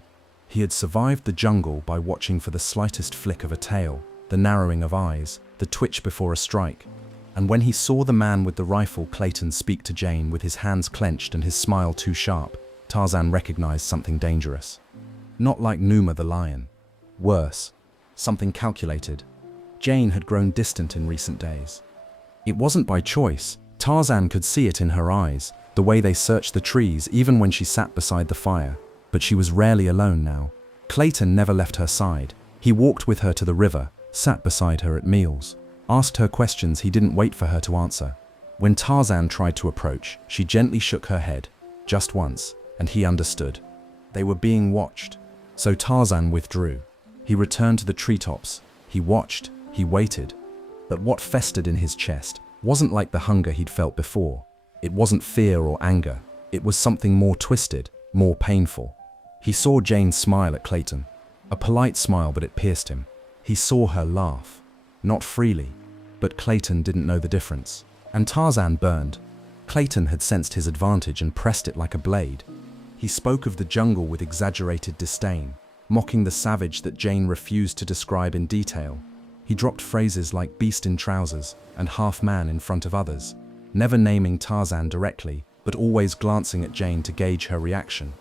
He had survived the jungle by watching for the slightest flick of a tail, the narrowing of eyes, the twitch before a strike. And when he saw the man with the rifle Clayton speak to Jane with his hands clenched and his smile too sharp, Tarzan recognized something dangerous. Not like Numa the lion. Worse, something calculated. Jane had grown distant in recent days. It wasn't by choice. Tarzan could see it in her eyes, the way they searched the trees even when she sat beside the fire. But she was rarely alone now. Clayton never left her side. He walked with her to the river, sat beside her at meals. asked her questions he didn't wait for her to answer. When Tarzan tried to approach, she gently shook her head, just once, and he understood. They were being watched. So Tarzan withdrew. He returned to the treetops. He watched, he waited. But what festered in his chest wasn't like the hunger he'd felt before. It wasn't fear or anger. It was something more twisted, more painful. He saw Jane smile at Clayton. A polite smile, but it pierced him. He saw her laugh. Not freely, but Clayton didn't know the difference. And Tarzan burned. Clayton had sensed his advantage and pressed it like a blade. He spoke of the jungle with exaggerated disdain, mocking the savage that Jane refused to describe in detail. He dropped phrases like beast in trousers and half man in front of others, never naming Tarzan directly, but always glancing at Jane to gauge her reaction.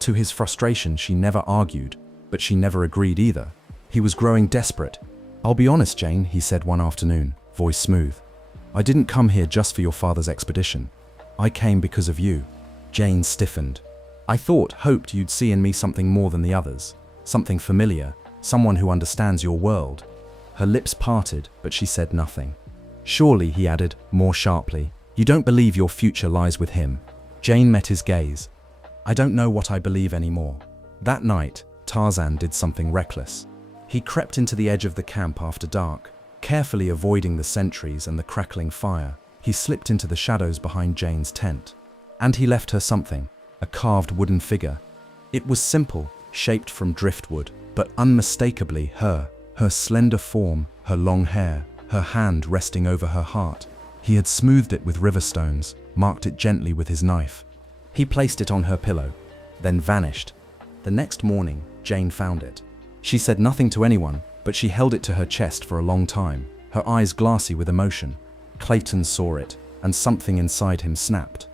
To his frustration, she never argued, but she never agreed either. He was growing desperate. "I'll be honest, Jane," he said one afternoon, voice smooth. "I didn't come here just for your father's expedition. I came because of you." Jane stiffened. "I hoped you'd see in me something more than the others. Something familiar, someone who understands your world." Her lips parted, but she said nothing. "Surely," he added, more sharply, "you don't believe your future lies with him." Jane met his gaze. "I don't know what I believe anymore." That night, Tarzan did something reckless. He crept into the edge of the camp after dark, carefully avoiding the sentries and the crackling fire. He slipped into the shadows behind Jane's tent. And he left her something, a carved wooden figure. It was simple, shaped from driftwood, but unmistakably her. Her slender form, her long hair, her hand resting over her heart. He had smoothed it with river stones, marked it gently with his knife. He placed it on her pillow, then vanished. The next morning, Jane found it. She said nothing to anyone, but she held it to her chest for a long time, her eyes glassy with emotion. Clayton saw it, and something inside him snapped.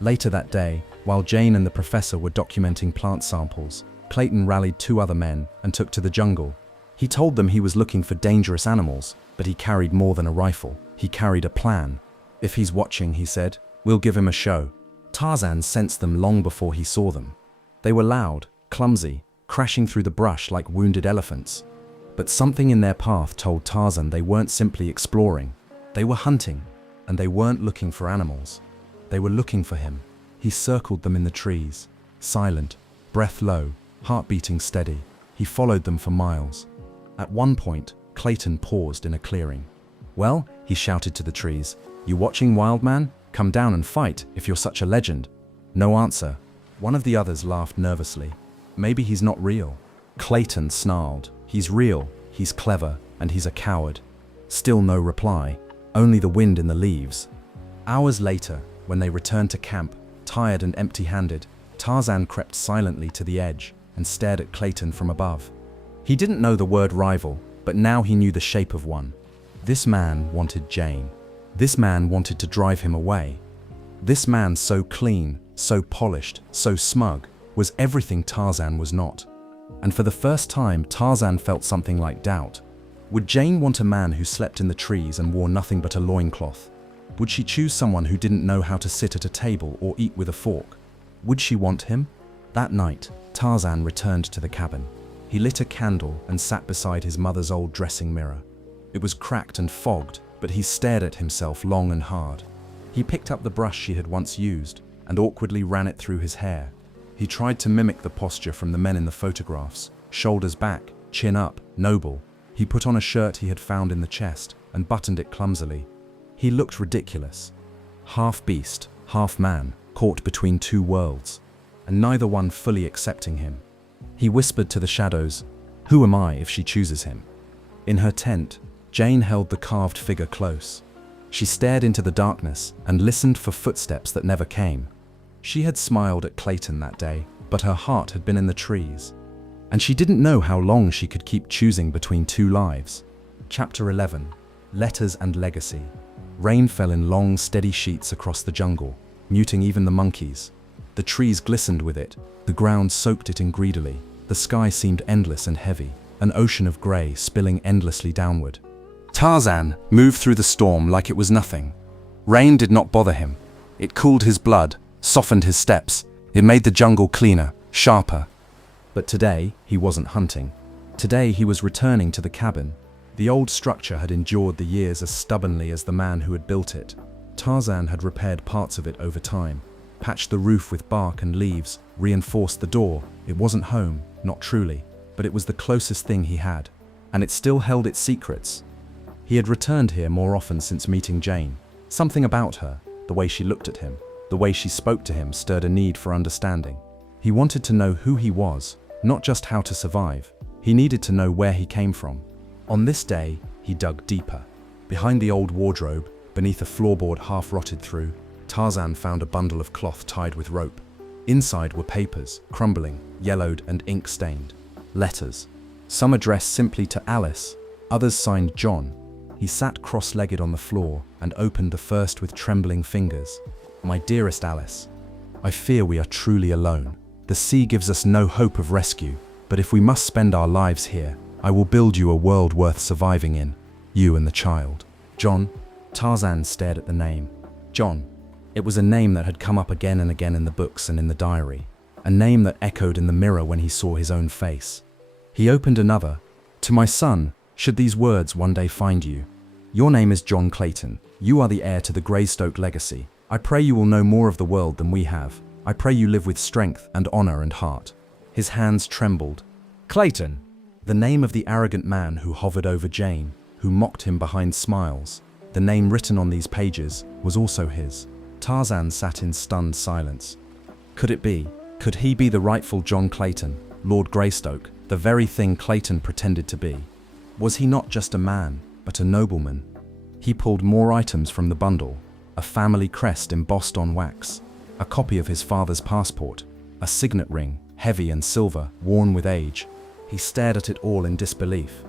Later that day, while Jane and the professor were documenting plant samples, Clayton rallied 2 other men and took to the jungle. He told them he was looking for dangerous animals, but he carried more than a rifle. He carried a plan. "If he's watching," he said, "we'll give him a show." Tarzan sensed them long before he saw them. They were loud, clumsy, crashing through the brush like wounded elephants. But something in their path told Tarzan they weren't simply exploring. They were hunting, and they weren't looking for animals. They were looking for him. He circled them in the trees, silent, breath low, heart beating steady. He followed them for miles. At one point, Clayton paused in a clearing. "Well," he shouted to the trees, "you watching, wild man? Come down and fight if you're such a legend." No answer. One of the others laughed nervously. "Maybe he's not real." Clayton snarled. "He's real, he's clever, and he's a coward." Still no reply, only the wind in the leaves. Hours later, when they returned to camp, tired and empty-handed, Tarzan crept silently to the edge and stared at Clayton from above. He didn't know the word rival, but now he knew the shape of one. This man wanted Jane. This man wanted to drive him away. This man, so clean, so polished, so smug, was everything Tarzan was not. And for the first time, Tarzan felt something like doubt. Would Jane want a man who slept in the trees and wore nothing but a loincloth? Would she choose someone who didn't know how to sit at a table or eat with a fork? Would she want him? That night, Tarzan returned to the cabin. He lit a candle and sat beside his mother's old dressing mirror. It was cracked and fogged, but he stared at himself long and hard. He picked up the brush she had once used and awkwardly ran it through his hair. He tried to mimic the posture from the men in the photographs, shoulders back, chin up, noble. He put on a shirt he had found in the chest and buttoned it clumsily. He looked ridiculous. Half beast, half man, caught between 2 worlds, and neither one fully accepting him. He whispered to the shadows, "Who am I if she chooses him?" In her tent, Jane held the carved figure close. She stared into the darkness and listened for footsteps that never came. She had smiled at Clayton that day, but her heart had been in the trees. And she didn't know how long she could keep choosing between 2 lives. Chapter 11. Letters and Legacy. Rain fell in long, steady sheets across the jungle, muting even the monkeys. The trees glistened with it, the ground soaked it in greedily. The sky seemed endless and heavy, an ocean of grey spilling endlessly downward. Tarzan moved through the storm like it was nothing. Rain did not bother him. It cooled his blood, softened his steps. It made the jungle cleaner, sharper. But today, he wasn't hunting. Today, he was returning to the cabin. The old structure had endured the years as stubbornly as the man who had built it. Tarzan had repaired parts of it over time, patched the roof with bark and leaves, reinforced the door. It wasn't home, not truly, but it was the closest thing he had, and it still held its secrets. He had returned here more often since meeting Jane. Something about her, the way she looked at him, the way she spoke to him, stirred a need for understanding. He wanted to know who he was, not just how to survive. He needed to know where he came from. On this day, he dug deeper. Behind the old wardrobe, beneath a floorboard half rotted through, Tarzan found a bundle of cloth tied with rope. Inside were papers, crumbling, yellowed and ink-stained. Letters. Some addressed simply to Alice, others signed John. He sat cross-legged on the floor and opened the first with trembling fingers. My dearest Alice, I fear we are truly alone. The sea gives us no hope of rescue, but if we must spend our lives here, I will build you a world worth surviving in, you and the child. John. Tarzan stared at the name. John. It was a name that had come up again and again in the books and in the diary, a name that echoed in the mirror when he saw his own face. He opened another. To my son, should these words one day find you. Your name is John Clayton. You are the heir to the Greystoke legacy. I pray you will know more of the world than we have. I pray you live with strength and honor and heart. His hands trembled. Clayton. The name of the arrogant man who hovered over Jane, who mocked him behind smiles. The name written on these pages was also his. Tarzan sat in stunned silence. Could it be? Could he be the rightful John Clayton, Lord Greystoke, the very thing Clayton pretended to be? Was he not just a man, but a nobleman? He pulled more items from the bundle, a family crest embossed on wax, a copy of his father's passport, a signet ring, heavy and silver, worn with age. He stared at it all in disbelief.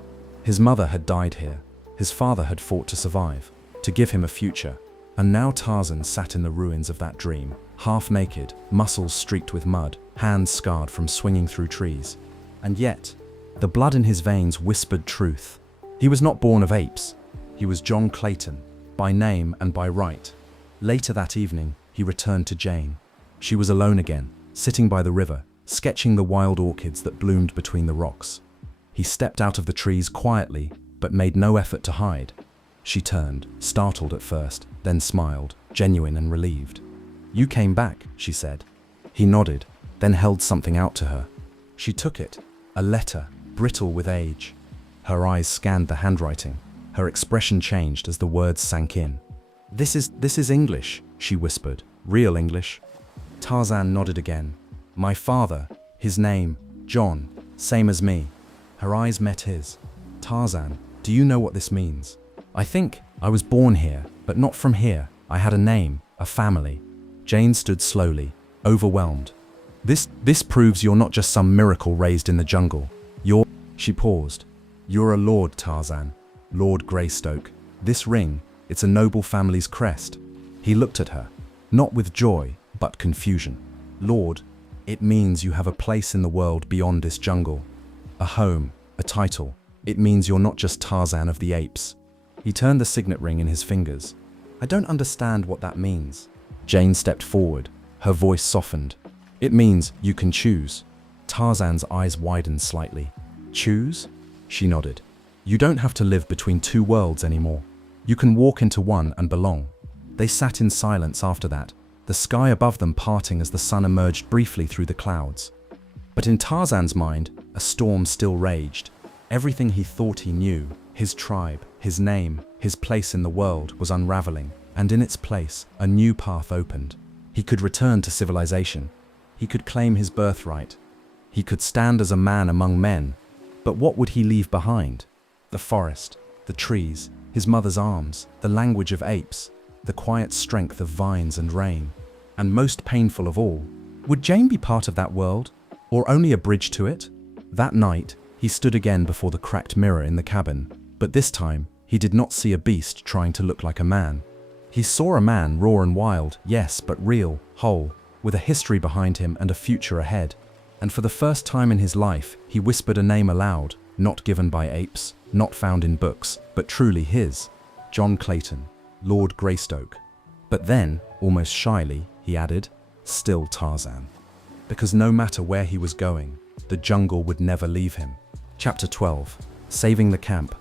His mother had died here. His father had fought to survive, to give him a future. And now Tarzan sat in the ruins of that dream, half naked, muscles streaked with mud, hands scarred from swinging through trees. And yet, the blood in his veins whispered truth. He was not born of apes. He was John Clayton, by name and by right. Later that evening, he returned to Jane. She was alone again, sitting by the river, sketching the wild orchids that bloomed between the rocks. He stepped out of the trees quietly, but made no effort to hide. She turned, startled at first, then smiled, genuine and relieved. You came back, she said. He nodded, then held something out to her. She took it, a letter, brittle with age. Her eyes scanned the handwriting. Her expression changed as the words sank in. This is English, she whispered. Real English. Tarzan nodded again. My father, his name, John, same as me. Her eyes met his. Tarzan, do you know what this means? I think I was born here, but not from here. I had a name, a family. Jane stood slowly, overwhelmed. This proves you're not just some miracle raised in the jungle. She paused. You're a lord, Tarzan. Lord Greystoke. This ring, it's a noble family's crest. He looked at her, not with joy, but confusion. Lord, it means you have a place in the world beyond this jungle. A home, a title. It means you're not just Tarzan of the Apes. He turned the signet ring in his fingers. I don't understand what that means. Jane stepped forward, her voice softened. It means you can choose. Tarzan's eyes widened slightly. Choose? She nodded. You don't have to live between two worlds anymore. You can walk into one and belong. They sat in silence after that, the sky above them parting as the sun emerged briefly through the clouds. But in Tarzan's mind, a storm still raged. Everything he thought he knew, his tribe, his name, his place in the world, was unraveling, and in its place, a new path opened. He could return to civilization. He could claim his birthright. He could stand as a man among men. But what would he leave behind? The forest, the trees, his mother's arms, the language of apes, the quiet strength of vines and rain. And most painful of all, would Jane be part of that world, or only a bridge to it? That night, he stood again before the cracked mirror in the cabin, but this time, he did not see a beast trying to look like a man. He saw a man raw and wild, yes, but real, whole, with a history behind him and a future ahead. And for the first time in his life, he whispered a name aloud, not given by apes, not found in books, but truly his. John Clayton, Lord Greystoke. But then, almost shyly, he added, still Tarzan. Because no matter where he was going, the jungle would never leave him. Chapter 12. Saving the Camp.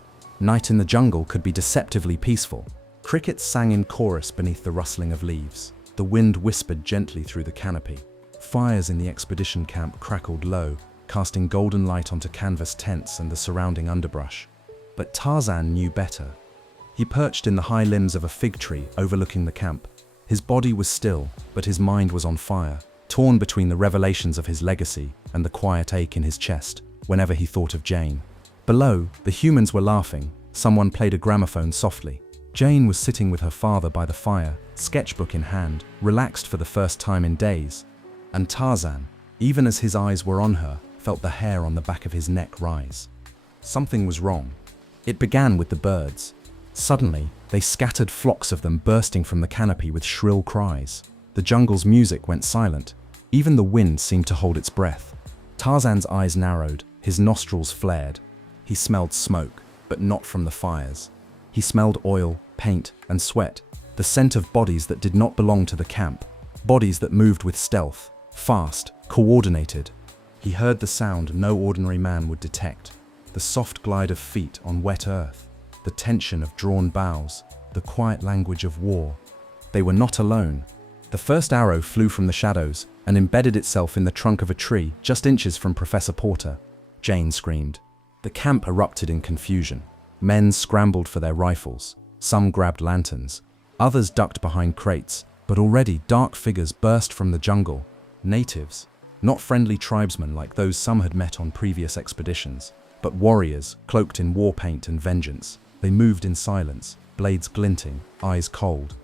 Night in the jungle could be deceptively peaceful. Crickets sang in chorus beneath the rustling of leaves. The wind whispered gently through the canopy. Fires in the expedition camp crackled low, casting golden light onto canvas tents and the surrounding underbrush. But Tarzan knew better. He perched in the high limbs of a fig tree overlooking the camp. His body was still, but his mind was on fire, torn between the revelations of his legacy and the quiet ache in his chest whenever he thought of Jane. Below, the humans were laughing. Someone played a gramophone softly. Jane was sitting with her father by the fire, sketchbook in hand, relaxed for the first time in days. And Tarzan, even as his eyes were on her, felt the hair on the back of his neck rise. Something was wrong. It began with the birds. Suddenly, they scattered, flocks of them bursting from the canopy with shrill cries. The jungle's music went silent. Even the wind seemed to hold its breath. Tarzan's eyes narrowed, his nostrils flared. He smelled smoke, but not from the fires. He smelled oil, paint, and sweat, the scent of bodies that did not belong to the camp, bodies that moved with stealth, fast, coordinated. He heard the sound no ordinary man would detect, the soft glide of feet on wet earth, the tension of drawn bows, the quiet language of war. They were not alone. The first arrow flew from the shadows and embedded itself in the trunk of a tree just inches from Professor Porter. Jane screamed. The camp erupted in confusion. Men scrambled for their rifles. Some grabbed lanterns. Others ducked behind crates, but already dark figures burst from the jungle. Natives, not friendly tribesmen like those some had met on previous expeditions, but warriors cloaked in war paint and vengeance. They moved in silence, blades glinting, eyes cold.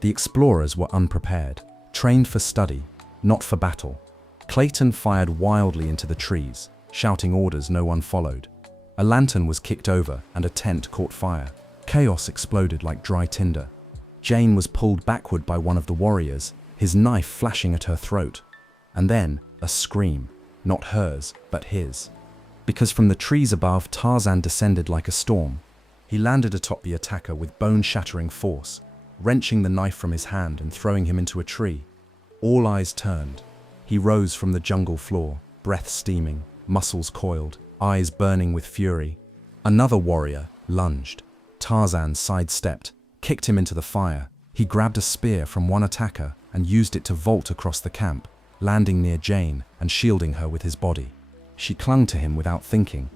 The explorers were unprepared, trained for study, not for battle. Clayton fired wildly into the trees, shouting orders no one followed. A lantern was kicked over and a tent caught fire. Chaos exploded like dry tinder. Jane was pulled backward by one of the warriors, his knife flashing at her throat. And then, a scream, not hers, but his. Because from the trees above, Tarzan descended like a storm. He landed atop the attacker with bone-shattering force, wrenching the knife from his hand and throwing him into a tree. All eyes turned. He rose from the jungle floor, breath steaming, muscles coiled, eyes burning with fury. Another warrior lunged. Tarzan sidestepped, kicked him into the fire. He grabbed a spear from one attacker and used it to vault across the camp, landing near Jane and shielding her with his body. She clung to him without thinking.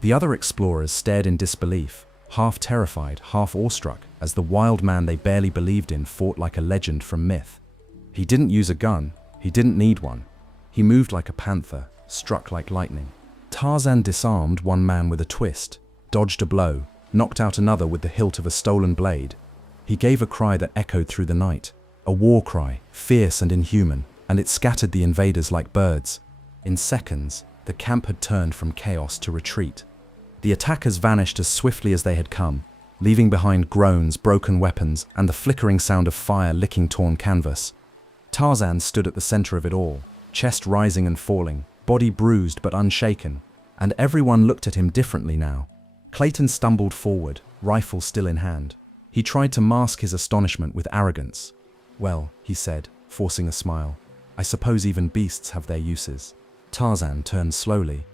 The other explorers stared in disbelief, half terrified, half awestruck, as the wild man they barely believed in fought like a legend from myth. He didn't use a gun. He didn't need one. He moved like a panther, struck like lightning. Tarzan disarmed one man with a twist, dodged a blow, knocked out another with the hilt of a stolen blade. He gave a cry that echoed through the night, a war cry, fierce and inhuman, and it scattered the invaders like birds. In seconds, the camp had turned from chaos to retreat. The attackers vanished as swiftly as they had come, leaving behind groans, broken weapons, and the flickering sound of fire licking torn canvas. Tarzan stood at the center of it all, chest rising and falling, body bruised but unshaken, and everyone looked at him differently now. Clayton stumbled forward, rifle still in hand. He tried to mask his astonishment with arrogance. "Well," he said, forcing a smile, "I suppose even beasts have their uses." Tarzan turned slowly.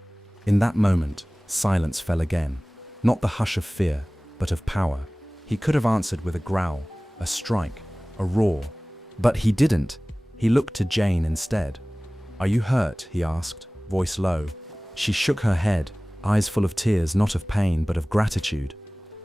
In that moment, silence fell again. Not the hush of fear, but of power. He could have answered with a growl, a strike, a roar. But he didn't. He looked to Jane instead. "Are you hurt?" he asked, voice low. She shook her head, eyes full of tears, not of pain, but of gratitude.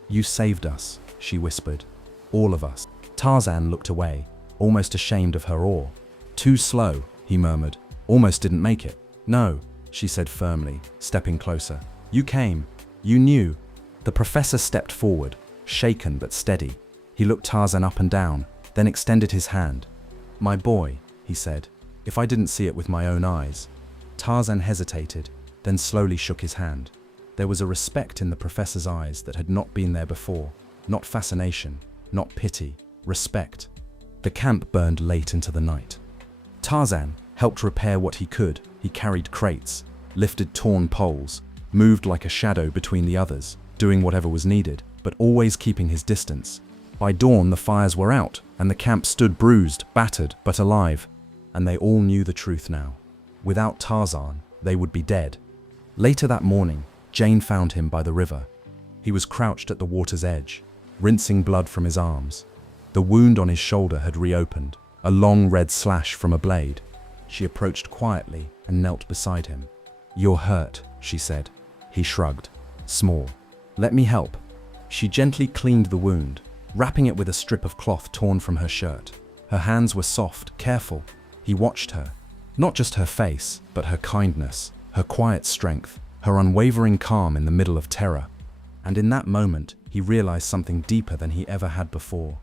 "You saved us," she whispered. "All of us." Tarzan looked away, almost ashamed of her awe. "Too slow," he murmured. "Almost didn't make it." "No," she said firmly, stepping closer. "You came. You knew." The professor stepped forward, shaken but steady. He looked Tarzan up and down, then extended his hand. "My boy," he said, "if I didn't see it with my own eyes." Tarzan hesitated, then slowly shook his hand. There was a respect in the professor's eyes that had not been there before. Not fascination, not pity, respect. The camp burned late into the night. Tarzan helped repair what he could. He carried crates, lifted torn poles, moved like a shadow between the others, doing whatever was needed, but always keeping his distance. By dawn, the fires were out, and the camp stood bruised, battered, but alive. And they all knew the truth now. Without Tarzan, they would be dead. Later that morning, Jane found him by the river. He was crouched at the water's edge, rinsing blood from his arms. The wound on his shoulder had reopened, a long red slash from a blade. She approached quietly and knelt beside him. "You're hurt," she said. He shrugged. "Small. Let me help." She gently cleaned the wound, wrapping it with a strip of cloth torn from her shirt. Her hands were soft, careful. He watched her. Not just her face, but her kindness, her quiet strength, her unwavering calm in the middle of terror. And in that moment, he realized something deeper than he ever had before.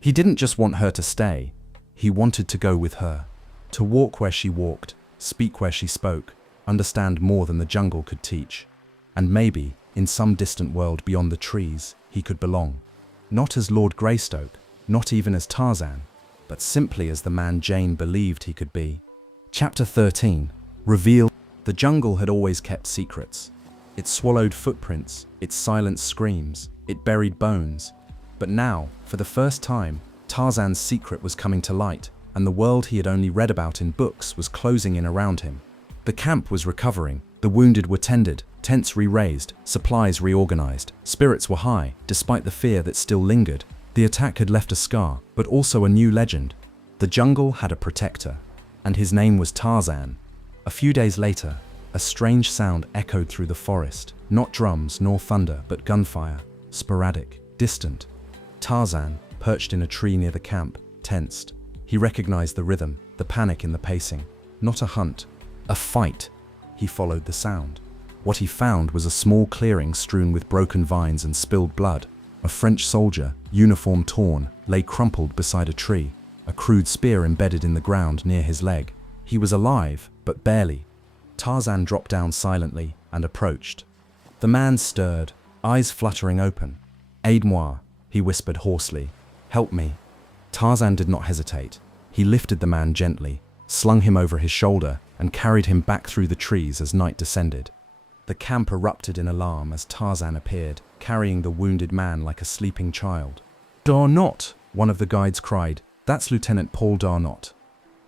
He didn't just want her to stay. He wanted to go with her, to walk where she walked, speak where she spoke, understand more than the jungle could teach. And maybe, in some distant world beyond the trees, he could belong. Not as Lord Greystoke, not even as Tarzan, but simply as the man Jane believed he could be. Chapter 13. Reveal. The jungle had always kept secrets. It swallowed footprints, it silenced screams, it buried bones. But now, for the first time, Tarzan's secret was coming to light, and the world he had only read about in books was closing in around him. The camp was recovering, the wounded were tended, tents re-raised, supplies reorganized, spirits were high, despite the fear that still lingered. The attack had left a scar, but also a new legend. The jungle had a protector, and his name was Tarzan. A few days later, a strange sound echoed through the forest. Not drums nor thunder, but gunfire, sporadic, distant. Tarzan, perched in a tree near the camp, tensed. He recognized the rhythm, the panic in the pacing. Not a hunt, a fight. He followed the sound. What he found was a small clearing strewn with broken vines and spilled blood. A French soldier, uniform torn, lay crumpled beside a tree, a crude spear embedded in the ground near his leg. He was alive, but barely. Tarzan dropped down silently and approached. The man stirred, eyes fluttering open. "Aide-moi," he whispered hoarsely. "Help me." Tarzan did not hesitate. He lifted the man gently, slung him over his shoulder, and carried him back through the trees as night descended. The camp erupted in alarm as Tarzan appeared, carrying the wounded man like a sleeping child. "Darnot!" one of the guides cried. "That's Lieutenant Paul Darnot."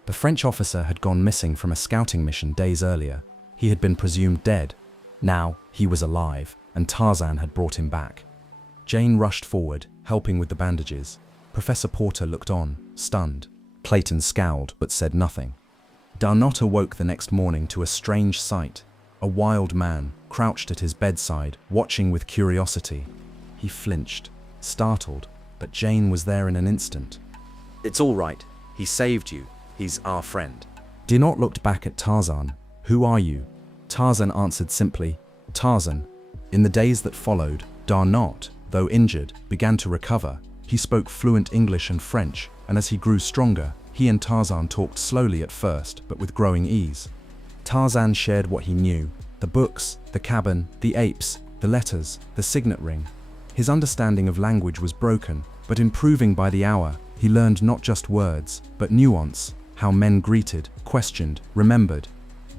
The French officer had gone missing from a scouting mission days earlier. He had been presumed dead. Now, he was alive, and Tarzan had brought him back. Jane rushed forward, helping with the bandages. Professor Porter looked on, stunned. Clayton scowled, but said nothing. Darnot awoke the next morning to a strange sight. A wild man, crouched at his bedside, watching with curiosity. He flinched, startled, but Jane was there in an instant. "It's all right. He saved you. He's our friend." Darnot looked back at Tarzan. "Who are you?" Tarzan answered simply, "Tarzan." In the days that followed, Darnot, though injured, began to recover. He spoke fluent English and French, and as he grew stronger, he and Tarzan talked slowly at first, but with growing ease. Tarzan shared what he knew: the books, the cabin, the apes, the letters, the signet ring. His understanding of language was broken, but improving by the hour. He learned not just words, but nuance, how men greeted, questioned, remembered.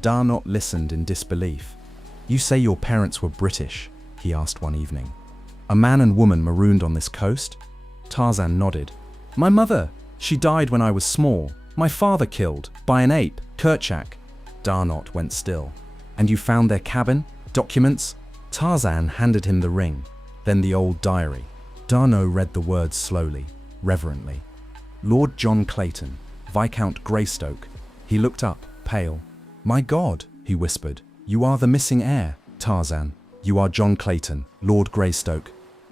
Darnot listened in disbelief. "You say your parents were British?" he asked one evening. "A man and woman marooned on this coast?" Tarzan nodded. "My mother, she died when I was small. My father killed, by an ape, Kerchak." Darnot went still. "And you found their cabin? Documents?" Tarzan handed him the ring, then the old diary. Darnot read the words slowly, reverently. "Lord John Clayton, Viscount Greystoke." He looked up, pale. "My God," he whispered. "You are the missing heir, Tarzan. You are John Clayton, Lord Greystoke."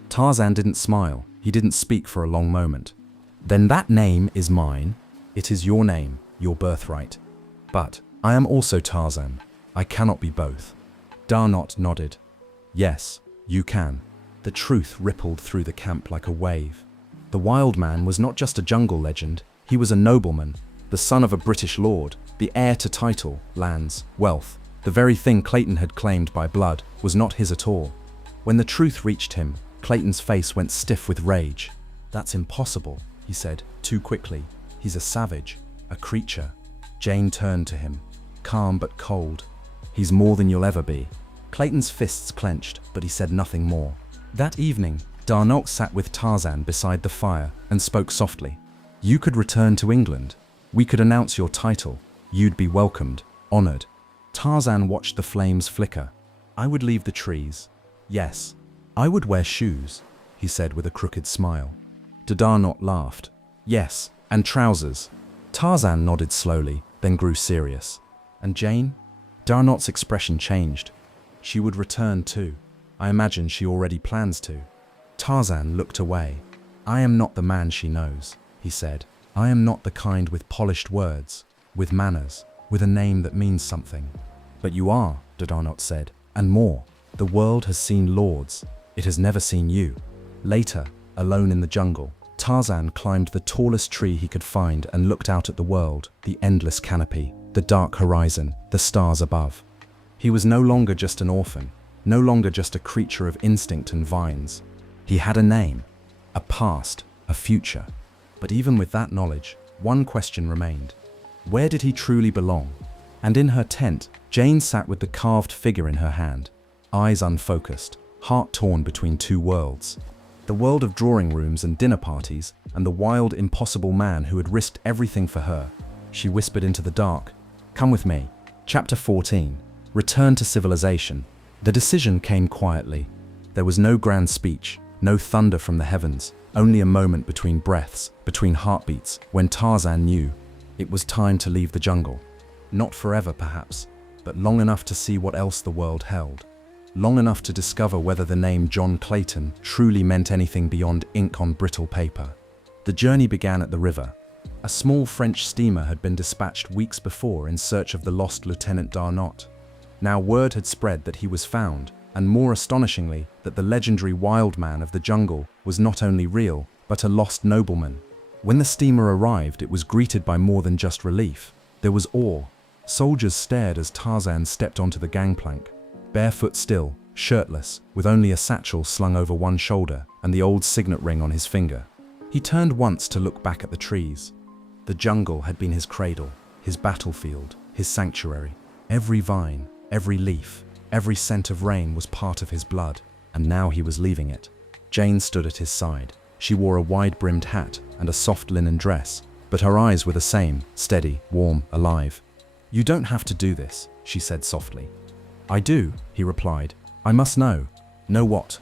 Tarzan didn't smile. He didn't speak for a long moment. "Then that name is mine. It is your name, your birthright. But I am also Tarzan. I cannot be both." Darnot nodded. "Yes, you can." The truth rippled through the camp like a wave. The wild man was not just a jungle legend. He was a nobleman, the son of a British lord, the heir to title, lands, wealth. The very thing Clayton had claimed by blood was not his at all. When the truth reached him, Clayton's face went stiff with rage. "That's impossible," he said, too quickly. "He's a savage, a creature." Jane turned to him, calm but cold. "He's more than you'll ever be." Clayton's fists clenched, but he said nothing more. That evening, Darnot sat with Tarzan beside the fire and spoke softly. "You could return to England. We could announce your title. You'd be welcomed, honored." Tarzan watched the flames flicker. "I would leave the trees. Yes, "I would wear shoes," he said with a crooked smile. Darnot laughed. "Yes, and trousers." Tarzan nodded slowly, then grew serious. "And Jane?" Darnot's expression changed. "She would return too. I imagine she already plans to." Tarzan looked away. "I am not the man she knows," he said. "I am not the kind with polished words, with manners, with a name that means something." "But you are," Darnot said, "and more. The world has seen lords. It has never seen you." Later, alone in the jungle, Tarzan climbed the tallest tree he could find and looked out at the world, the endless canopy, the dark horizon, the stars above. He was no longer just an orphan, no longer just a creature of instinct and vines. He had a name, a past, a future. But even with that knowledge, one question remained. Where did he truly belong? And in her tent, Jane sat with the carved figure in her hand, eyes unfocused, heart torn between two worlds. The world of drawing rooms and dinner parties, and the wild, impossible man who had risked everything for her. She whispered into the dark, "Come with me." Chapter 14. Return to civilization. The decision came quietly. There was no grand speech, no thunder from the heavens, only a moment between breaths, between heartbeats, when Tarzan knew it was time to leave the jungle. Not forever, perhaps, but long enough to see what else the world held. Long enough to discover whether the name John Clayton truly meant anything beyond ink on brittle paper. The journey began at the river. A small French steamer had been dispatched weeks before in search of the lost Lieutenant Darnot. Now word had spread that he was found, and more astonishingly, that the legendary wild man of the jungle was not only real, but a lost nobleman. When the steamer arrived, it was greeted by more than just relief. There was awe. Soldiers stared as Tarzan stepped onto the gangplank. Barefoot still, shirtless, with only a satchel slung over one shoulder and the old signet ring on his finger. He turned once to look back at the trees. The jungle had been his cradle, his battlefield, his sanctuary. Every vine, every leaf, every scent of rain was part of his blood, and now he was leaving it. Jane stood at his side. She wore a wide-brimmed hat and a soft linen dress, but her eyes were the same, steady, warm, alive. "You don't have to do this," she said softly. "I do," he replied. "I must know." "Know what?"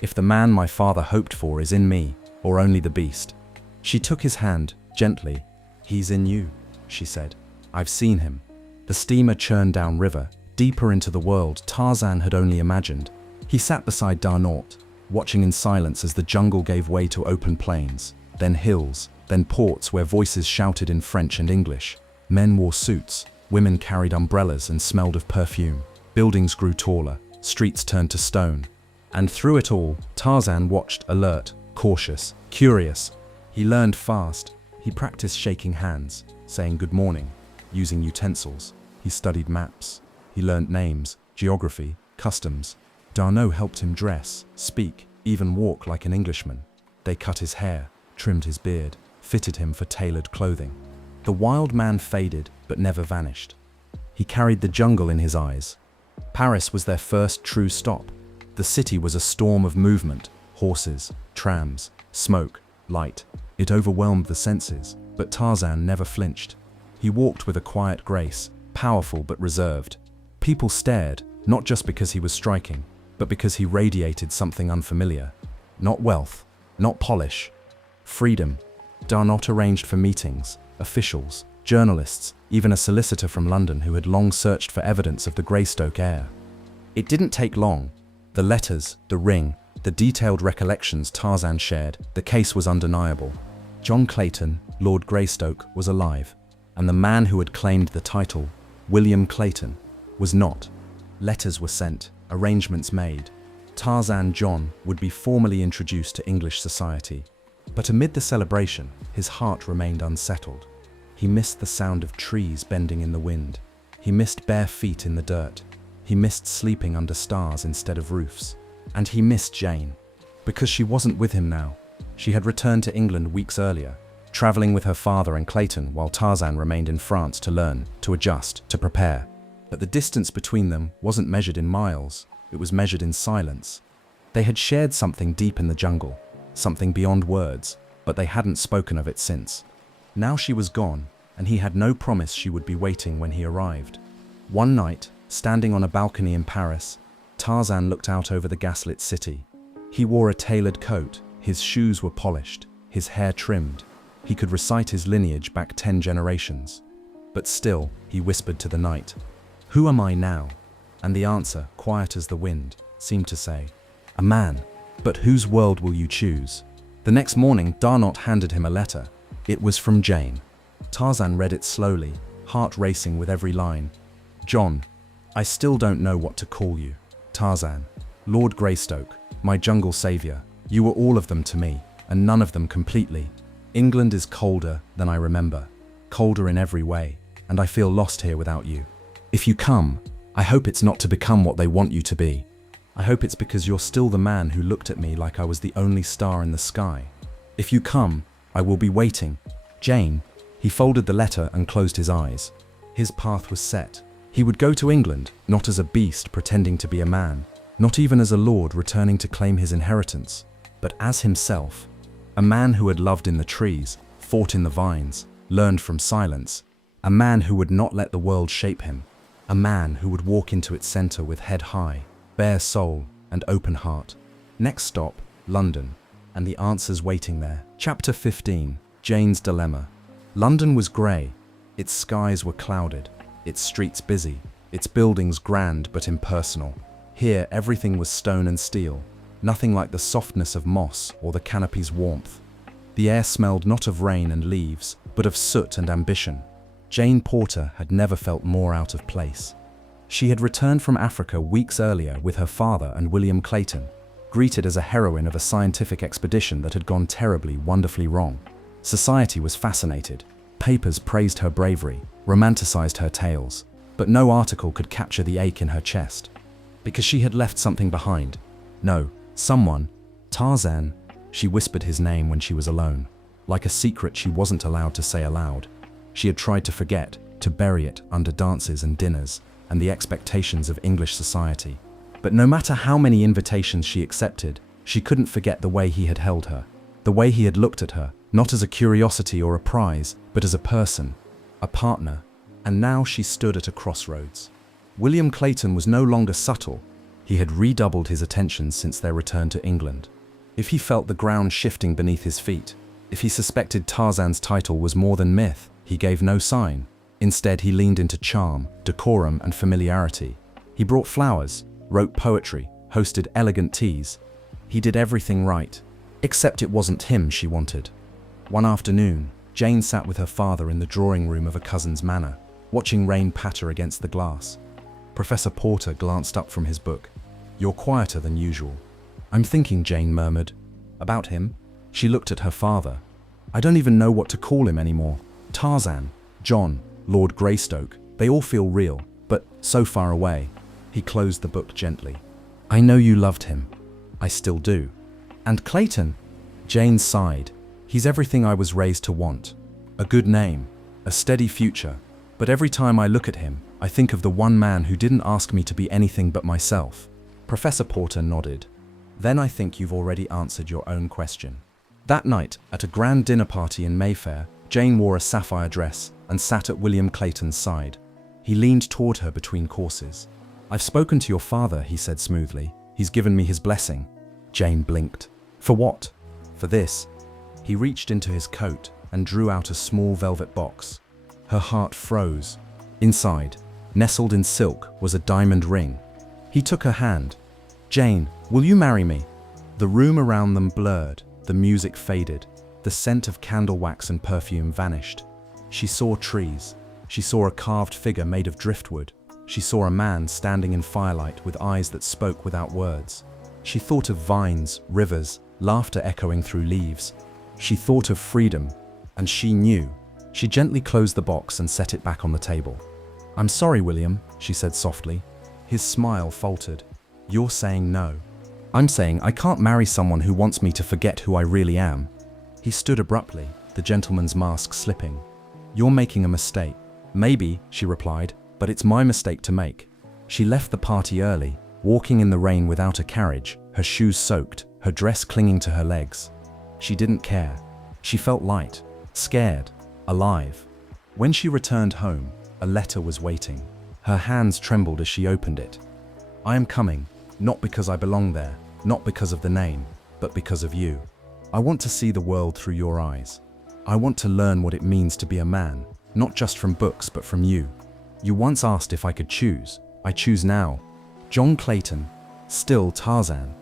"If the man my father hoped for is in me, or only the beast." She took his hand, gently. "He's in you," she said. "I've seen him." The steamer churned downriver, deeper into the world Tarzan had only imagined. He sat beside Darnot, watching in silence as the jungle gave way to open plains, then hills, then ports where voices shouted in French and English. Men wore suits, women carried umbrellas and smelled of perfume. Buildings grew taller, streets turned to stone. And through it all, Tarzan watched, alert, cautious, curious. He learned fast. He practiced shaking hands, saying good morning, using utensils. He studied maps. He learned names, geography, customs. Darnot helped him dress, speak, even walk like an Englishman. They cut his hair, trimmed his beard, fitted him for tailored clothing. The wild man faded, but never vanished. He carried the jungle in his eyes. Paris was their first true stop. The city was a storm of movement, horses, trams, smoke, light. It overwhelmed the senses, but Tarzan never flinched. He walked with a quiet grace, powerful but reserved. People stared, not just because he was striking, but because he radiated something unfamiliar. Not wealth, not polish. Freedom. Darnot arranged for meetings, officials, journalists, even a solicitor from London who had long searched for evidence of the Greystoke heir. It didn't take long. The letters, the ring, the detailed recollections Tarzan shared, the case was undeniable. John Clayton, Lord Greystoke, was alive, and the man who had claimed the title, William Clayton, was not. Letters were sent, arrangements made. Tarzan John would be formally introduced to English society. But amid the celebration, his heart remained unsettled. He missed the sound of trees bending in the wind. He missed bare feet in the dirt. He missed sleeping under stars instead of roofs. And he missed Jane. Because she wasn't with him now. She had returned to England weeks earlier, traveling with her father and Clayton while Tarzan remained in France to learn, to adjust, to prepare. But the distance between them wasn't measured in miles. It was measured in silence. They had shared something deep in the jungle, something beyond words, but they hadn't spoken of it since. Now she was gone, and he had no promise she would be waiting when he arrived. One night, standing on a balcony in Paris, Tarzan looked out over the gaslit city. He wore a tailored coat, his shoes were polished, his hair trimmed. He could recite his lineage back 10 generations. But still, he whispered to the night, "Who am I now?" And the answer, quiet as the wind, seemed to say, "A man. But whose world will you choose?" The next morning, Darnot handed him a letter. It was from Jane. Tarzan read it slowly, heart racing with every line. "John, I still don't know what to call you. Tarzan, Lord Greystoke, my jungle savior. You were all of them to me, and none of them completely. England is colder than I remember, colder in every way, and I feel lost here without you. If you come, I hope it's not to become what they want you to be. I hope it's because you're still the man who looked at me like I was the only star in the sky. If you come, I will be waiting. Jane." He folded the letter and closed his eyes. His path was set. He would go to England, not as a beast pretending to be a man, not even as a lord returning to claim his inheritance, but as himself. A man who had loved in the trees, fought in the vines, learned from silence. A man who would not let the world shape him. A man who would walk into its center with head high, bare soul, and open heart. Next stop, London, and the answers waiting there. Chapter 15, Jane's Dilemma. London was grey. Its skies were clouded, its streets busy, its buildings grand but impersonal. Here, everything was stone and steel, nothing like the softness of moss or the canopy's warmth. The air smelled not of rain and leaves, but of soot and ambition. Jane Porter had never felt more out of place. She had returned from Africa weeks earlier with her father and William Clayton, greeted as a heroine of a scientific expedition that had gone terribly, wonderfully wrong. Society was fascinated. Papers praised her bravery, romanticized her tales, but no article could capture the ache in her chest. Because she had left something behind. No, someone. Tarzan. She whispered his name when she was alone, like a secret she wasn't allowed to say aloud. She had tried to forget, to bury it under dances and dinners, and the expectations of English society. But no matter how many invitations she accepted, she couldn't forget the way he had held her, the way he had looked at her, not as a curiosity or a prize, but as a person, a partner. And now she stood at a crossroads. William Clayton was no longer subtle. He had redoubled his attention since their return to England. If he felt the ground shifting beneath his feet, if he suspected Tarzan's title was more than myth, he gave no sign. Instead, he leaned into charm, decorum, and familiarity. He brought flowers, wrote poetry, hosted elegant teas. He did everything right, except it wasn't him she wanted. One afternoon, Jane sat with her father in the drawing room of a cousin's manor, watching rain patter against the glass. Professor Porter glanced up from his book. "You're quieter than usual." "I'm thinking," Jane murmured. "About him?" She looked at her father. "I don't even know what to call him anymore. Tarzan, John, Lord Greystoke, they all feel real, but so far away." He closed the book gently. "I know you loved him. I still do." "And Clayton?" Jane sighed. "He's everything I was raised to want. A good name, a steady future. But every time I look at him, I think of the one man who didn't ask me to be anything but myself." Professor Porter nodded. "Then I think you've already answered your own question." That night, at a grand dinner party in Mayfair, Jane wore a sapphire dress and sat at William Clayton's side. He leaned toward her between courses. "I've spoken to your father," he said smoothly. "He's given me his blessing." Jane blinked. "For what?" "For this." He reached into his coat and drew out a small velvet box. Her heart froze. Inside, nestled in silk, was a diamond ring. He took her hand. "Jane, will you marry me?" The room around them blurred, the music faded, the scent of candle wax and perfume vanished. She saw trees. She saw a carved figure made of driftwood. She saw a man standing in firelight with eyes that spoke without words. She thought of vines, rivers, laughter echoing through leaves. She thought of freedom, and she knew. She gently closed the box and set it back on the table. "I'm sorry, William," she said softly. His smile faltered. "You're saying no." "I'm saying I can't marry someone who wants me to forget who I really am." He stood abruptly, the gentleman's mask slipping. "You're making a mistake." "Maybe," she replied, "but it's my mistake to make." She left the party early, walking in the rain without a carriage, her shoes soaked, her dress clinging to her legs. She didn't care. She felt light, scared, alive. When she returned home, a letter was waiting. Her hands trembled as she opened it. "I am coming, not because I belong there, not because of the name, but because of you. I want to see the world through your eyes. I want to learn what it means to be a man, not just from books, but from you. You once asked if I could choose. I choose now. John Clayton, still Tarzan.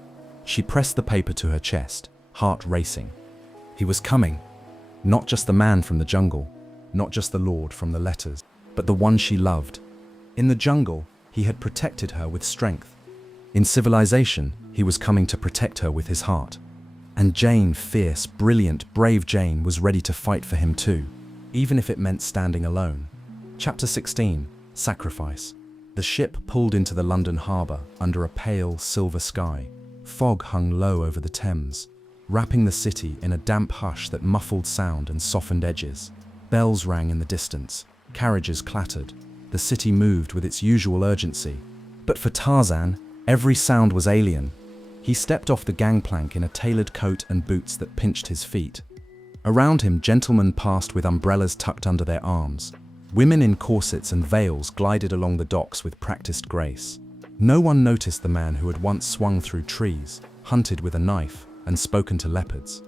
She pressed the paper to her chest, heart racing. He was coming. Not just the man from the jungle, not just the lord from the letters, but the one she loved. In the jungle, he had protected her with strength. In civilization, he was coming to protect her with his heart. And Jane, fierce, brilliant, brave Jane, was ready to fight for him too, even if it meant standing alone. Chapter 16, Sacrifice. The ship pulled into the London harbour under a pale, silver sky. Fog hung low over the Thames, wrapping the city in a damp hush that muffled sound and softened edges. Bells rang in the distance, carriages clattered. The city moved with its usual urgency. But for Tarzan, every sound was alien. He stepped off the gangplank in a tailored coat and boots that pinched his feet. Around him, gentlemen passed with umbrellas tucked under their arms. Women in corsets and veils glided along the docks with practiced grace. No one noticed the man who had once swung through trees, hunted with a knife, and spoken to leopards.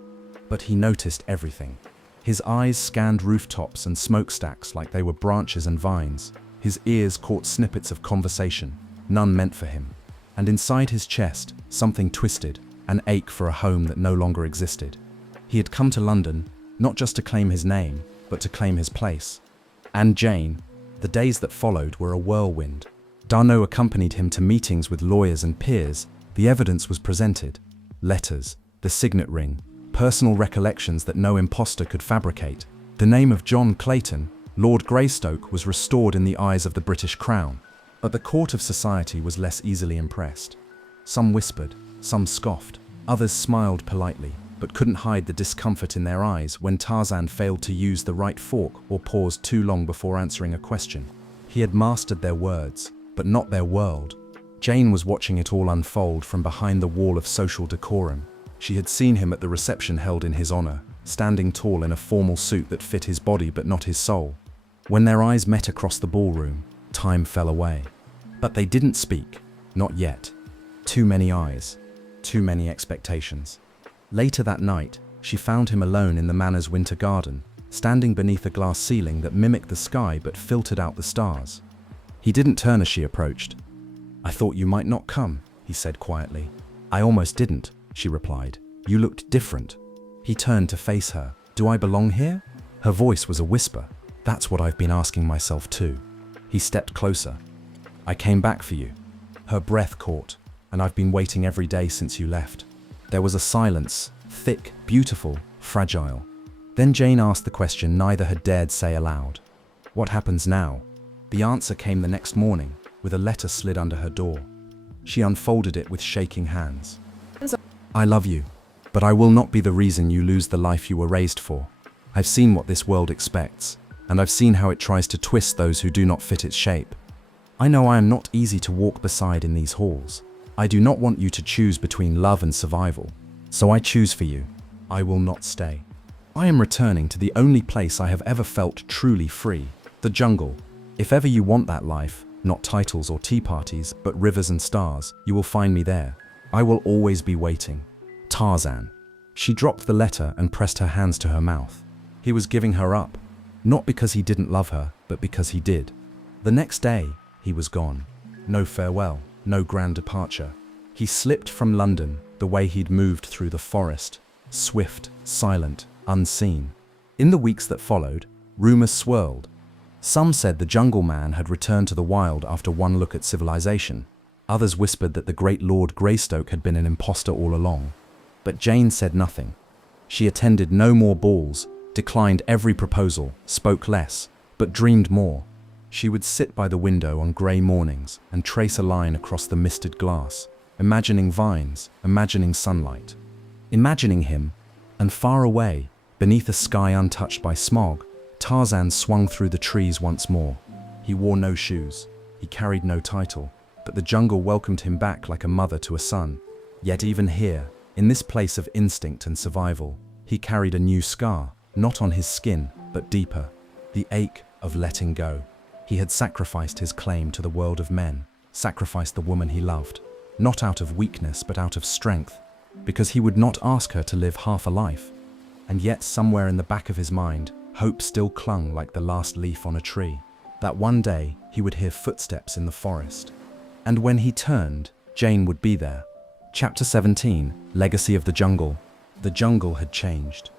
But he noticed everything. His eyes scanned rooftops and smokestacks like they were branches and vines. His ears caught snippets of conversation, none meant for him. And inside his chest, something twisted, an ache for a home that no longer existed. He had come to London, not just to claim his name, but to claim his place. And Jane, the days that followed were a whirlwind. D'Arnaud accompanied him to meetings with lawyers and peers. The evidence was presented. Letters, the signet ring, personal recollections that no imposter could fabricate. The name of John Clayton, Lord Greystoke, was restored in the eyes of the British Crown. But the court of society was less easily impressed. Some whispered, some scoffed, others smiled politely, but couldn't hide the discomfort in their eyes when Tarzan failed to use the right fork or paused too long before answering a question. He had mastered their words, but not their world. Jane was watching it all unfold from behind the wall of social decorum. She had seen him at the reception held in his honor, standing tall in a formal suit that fit his body but not his soul. When their eyes met across the ballroom, time fell away. But they didn't speak, not yet. Too many eyes, too many expectations. Later that night, she found him alone in the manor's winter garden, standing beneath a glass ceiling that mimicked the sky but filtered out the stars. He didn't turn as she approached. "I thought you might not come," he said quietly. "I almost didn't," she replied. "You looked different." He turned to face her. "Do I belong here?" Her voice was a whisper. "That's what I've been asking myself too." He stepped closer. "I came back for you." Her breath caught, "And I've been waiting every day since you left." There was a silence, thick, beautiful, fragile. Then Jane asked the question neither had dared say aloud. "What happens now?" The answer came the next morning, with a letter slid under her door. She unfolded it with shaking hands. "I love you, but I will not be the reason you lose the life you were raised for. I've seen what this world expects, and I've seen how it tries to twist those who do not fit its shape. I know I am not easy to walk beside in these halls. I do not want you to choose between love and survival. So I choose for you. I will not stay. I am returning to the only place I have ever felt truly free, the jungle. If ever you want that life, not titles or tea parties, but rivers and stars, you will find me there. I will always be waiting. Tarzan." She dropped the letter and pressed her hands to her mouth. He was giving her up, not because he didn't love her, but because he did. The next day, he was gone. No farewell, no grand departure. He slipped from London the way he'd moved through the forest, swift, silent, unseen. In the weeks that followed, rumors swirled. Some said the jungle man had returned to the wild after one look at civilization. Others whispered that the great Lord Greystoke had been an imposter all along. But Jane said nothing. She attended no more balls, declined every proposal, spoke less, but dreamed more. She would sit by the window on grey mornings and trace a line across the misted glass, imagining vines, imagining sunlight. Imagining him, and far away, beneath a sky untouched by smog, Tarzan swung through the trees once more. He wore no shoes, he carried no title, but the jungle welcomed him back like a mother to a son. Yet even here, in this place of instinct and survival, he carried a new scar, not on his skin, but deeper, the ache of letting go. He had sacrificed his claim to the world of men, sacrificed the woman he loved. not out of weakness but out of strength, because he would not ask her to live half a life. And yet somewhere in the back of his mind, hope still clung like the last leaf on a tree, that one day he would hear footsteps in the forest. And when he turned, Jane would be there. Chapter 17, Legacy of the Jungle. The jungle had changed.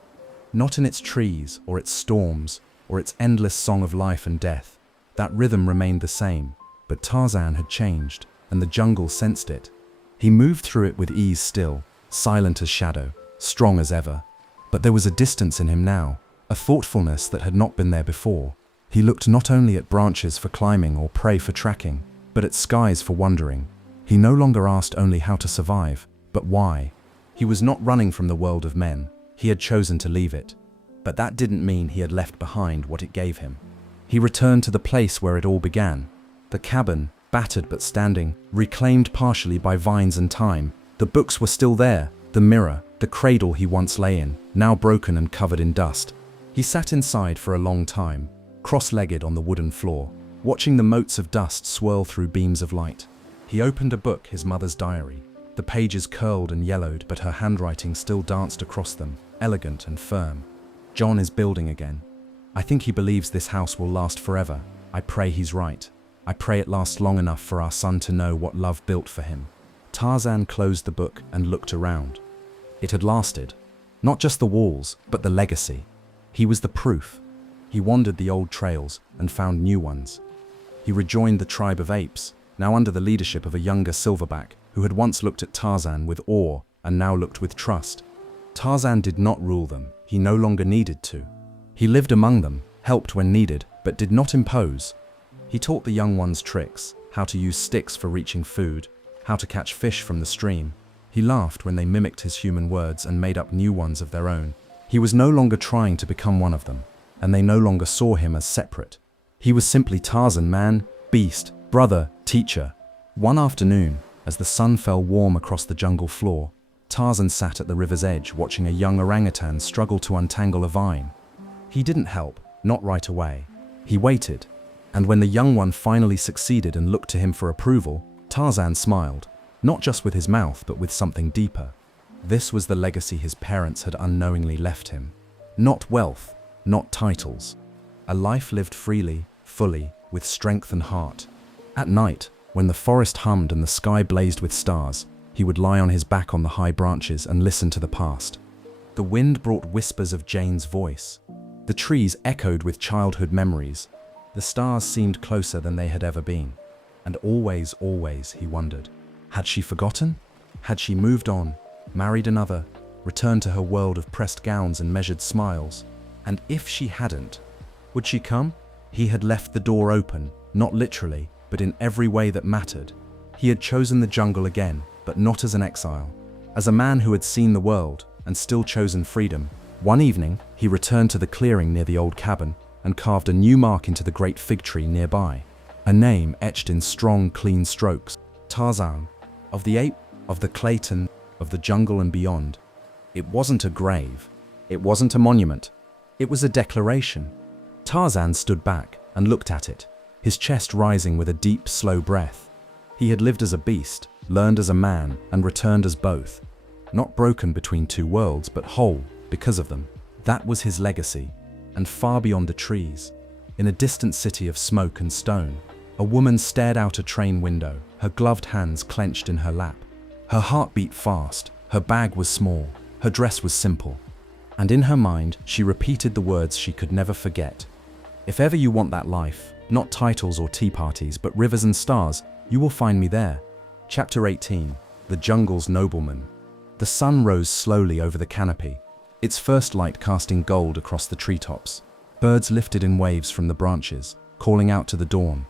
Not in its trees, or its storms, or its endless song of life and death. That rhythm remained the same, but Tarzan had changed, and the jungle sensed it. He moved through it with ease still, silent as shadow, strong as ever. But there was a distance in him now, a thoughtfulness that had not been there before. He looked not only at branches for climbing or prey for tracking, but at skies for wandering. He no longer asked only how to survive, but why. He was not running from the world of men. He had chosen to leave it. But that didn't mean he had left behind what it gave him. He returned to the place where it all began. The cabin, battered but standing, reclaimed partially by vines and time. The books were still there, the mirror, the cradle he once lay in, now broken and covered in dust. He sat inside for a long time, cross-legged on the wooden floor, watching the motes of dust swirl through beams of light. He opened a book, his mother's diary. The pages curled and yellowed, but her handwriting still danced across them, elegant and firm. John is building again. I think he believes this house will last forever. I pray he's right. I pray it lasts long enough for our son to know what love built for him. Tarzan closed the book and looked around. It had lasted. Not just the walls, but the legacy. He was the proof. He wandered the old trails and found new ones. He rejoined the tribe of apes, now under the leadership of a younger silverback who had once looked at Tarzan with awe and now looked with trust. Tarzan did not rule them. He no longer needed to. He lived among them, helped when needed, but did not impose. He taught the young ones tricks, how to use sticks for reaching food, how to catch fish from the stream. He laughed when they mimicked his human words and made up new ones of their own. He was no longer trying to become one of them, and they no longer saw him as separate. He was simply Tarzan, man, beast, brother, teacher. One afternoon, as the sun fell warm across the jungle floor, Tarzan sat at the river's edge watching a young orangutan struggle to untangle a vine. He didn't help, not right away. He waited, and when the young one finally succeeded and looked to him for approval, Tarzan smiled, not just with his mouth but with something deeper. This was the legacy his parents had unknowingly left him. Not wealth, not titles. A life lived freely, fully, with strength and heart. At night, when the forest hummed and the sky blazed with stars, he would lie on his back on the high branches and listen to the past. The wind brought whispers of Jane's voice. The trees echoed with childhood memories. The stars seemed closer than they had ever been. And always, always, he wondered, had she forgotten? Had she moved on, married another, returned to her world of pressed gowns and measured smiles? And if she hadn't, would she come? He had left the door open, not literally, but in every way that mattered. He had chosen the jungle again, but not as an exile. As a man who had seen the world and still chosen freedom. One evening, he returned to the clearing near the old cabin and carved a new mark into the great fig tree nearby. A name etched in strong, clean strokes. Tarzan, of the ape, of the Clayton, of the jungle and beyond. It wasn't a grave. It wasn't a monument. It was a declaration. Tarzan stood back and looked at it, his chest rising with a deep, slow breath. He had lived as a beast, learned as a man, and returned as both. Not broken between two worlds, but whole because of them. That was his legacy. And far beyond the trees, in a distant city of smoke and stone, a woman stared out a train window, her gloved hands clenched in her lap. Her heart beat fast, her bag was small, her dress was simple. And in her mind, she repeated the words she could never forget. If ever you want that life, not titles or tea parties, but rivers and stars, you will find me there. Chapter 18, The Jungle's Nobleman. The sun rose slowly over the canopy, its first light casting gold across the treetops. Birds lifted in waves from the branches, calling out to the dawn.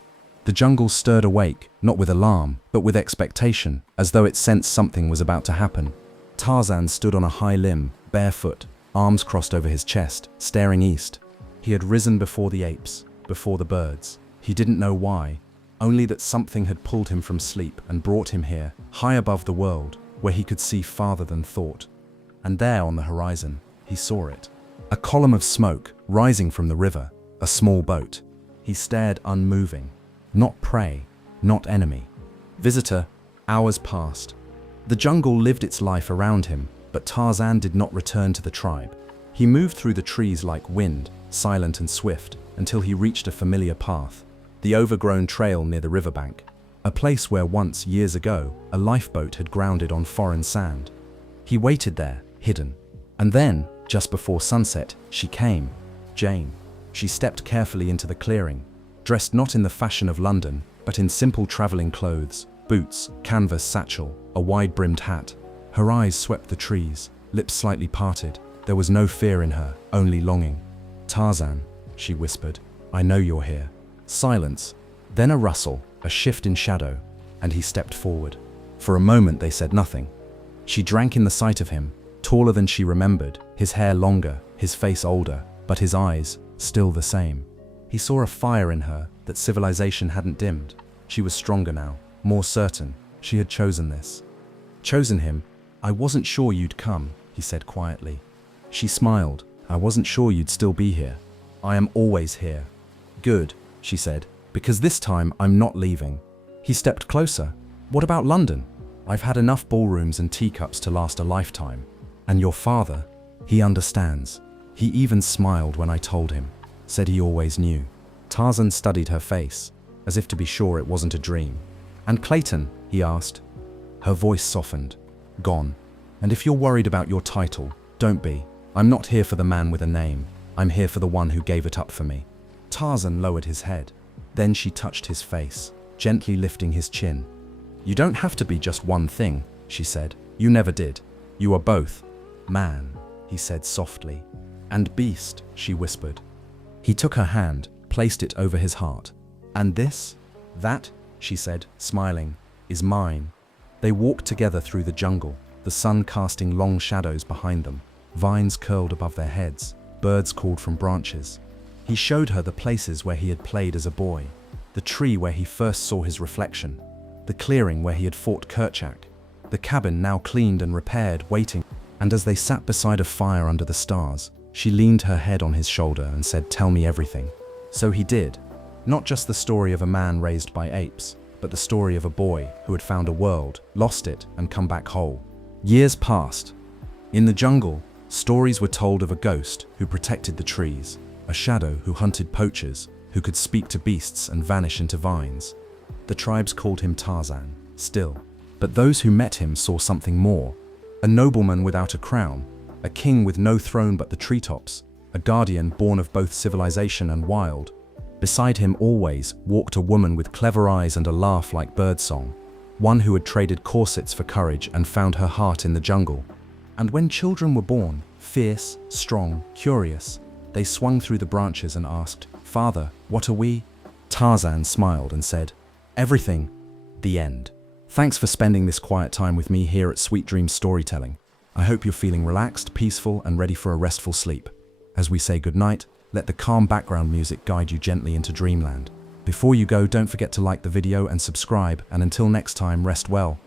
The jungle stirred awake, not with alarm, but with expectation, as though it sensed something was about to happen. Tarzan stood on a high limb, barefoot, arms crossed over his chest, staring east. He had risen before the apes, before the birds. He didn't know why, only that something had pulled him from sleep and brought him here, high above the world, where he could see farther than thought. And there on the horizon, he saw it. A column of smoke rising from the river, a small boat. He stared unmoving. Not prey, not enemy. Visitor, Hours passed. The jungle lived its life around him, but Tarzan did not return to the tribe. He moved through the trees like wind, silent and swift, until he reached a familiar path, the overgrown trail near the riverbank, a place where once, years ago, a lifeboat had grounded on foreign sand. He waited there, hidden. And then, just before sunset, she came, Jane. She stepped carefully into the clearing, dressed not in the fashion of London, but in simple traveling clothes, boots, canvas satchel, a wide-brimmed hat. Her eyes swept the trees, lips slightly parted. There was no fear in her, only longing. "Tarzan," she whispered, "I know you're here." Silence, then a rustle, a shift in shadow, and he stepped forward. For a moment they said nothing. She drank in the sight of him, taller than she remembered, his hair longer, his face older, but his eyes still the same. He saw a fire in her that civilization hadn't dimmed. She was stronger now, more certain. She had chosen this. Chosen him. "I wasn't sure you'd come," he said quietly. She smiled. "I wasn't sure you'd still be here." "I am always here." "Good," she said, "because this time I'm not leaving." He stepped closer. "What about London? I've had enough ballrooms and teacups to last a lifetime. And your father, he understands. He even smiled when I told him, said he always knew." Tarzan studied her face, as if to be sure it wasn't a dream. "And Clayton?" he asked. Her voice softened. "Gone. And if you're worried about your title, don't be. I'm not here for the man with a name. I'm here for the one who gave it up for me." Tarzan lowered his head. Then she touched his face, gently lifting his chin. "You don't have to be just one thing," she said. "You never did. You are both." "Man," he said softly. "And beast," she whispered. He took her hand, placed it over his heart. "And this?" "That," she said, smiling, "is mine." They walked together through the jungle, the sun casting long shadows behind them. Vines curled above their heads, birds called from branches. He showed her the places where he had played as a boy, the tree where he first saw his reflection, the clearing where he had fought Kerchak, the cabin now cleaned and repaired, waiting. And as they sat beside a fire under the stars, she leaned her head on his shoulder and said, "Tell me everything." So he did. Not just the story of a man raised by apes, but the story of a boy who had found a world, lost it, and come back whole. Years passed. In the jungle, stories were told of a ghost who protected the trees, a shadow who hunted poachers, who could speak to beasts and vanish into vines. The tribes called him Tarzan, still. But those who met him saw something more. A nobleman without a crown, a king with no throne but the treetops, a guardian born of both civilization and wild. Beside him always walked a woman with clever eyes and a laugh like birdsong, one who had traded corsets for courage and found her heart in the jungle. And when children were born, fierce, strong, curious, they swung through the branches and asked, "Father, what are we?" Tarzan smiled and said, "Everything." The end. Thanks for spending this quiet time with me here at Sweet Dreams Storytelling. I hope you're feeling relaxed, peaceful, and ready for a restful sleep. As we say goodnight, let the calm background music guide you gently into dreamland. Before you go, don't forget to like the video and subscribe, and until next time, rest well.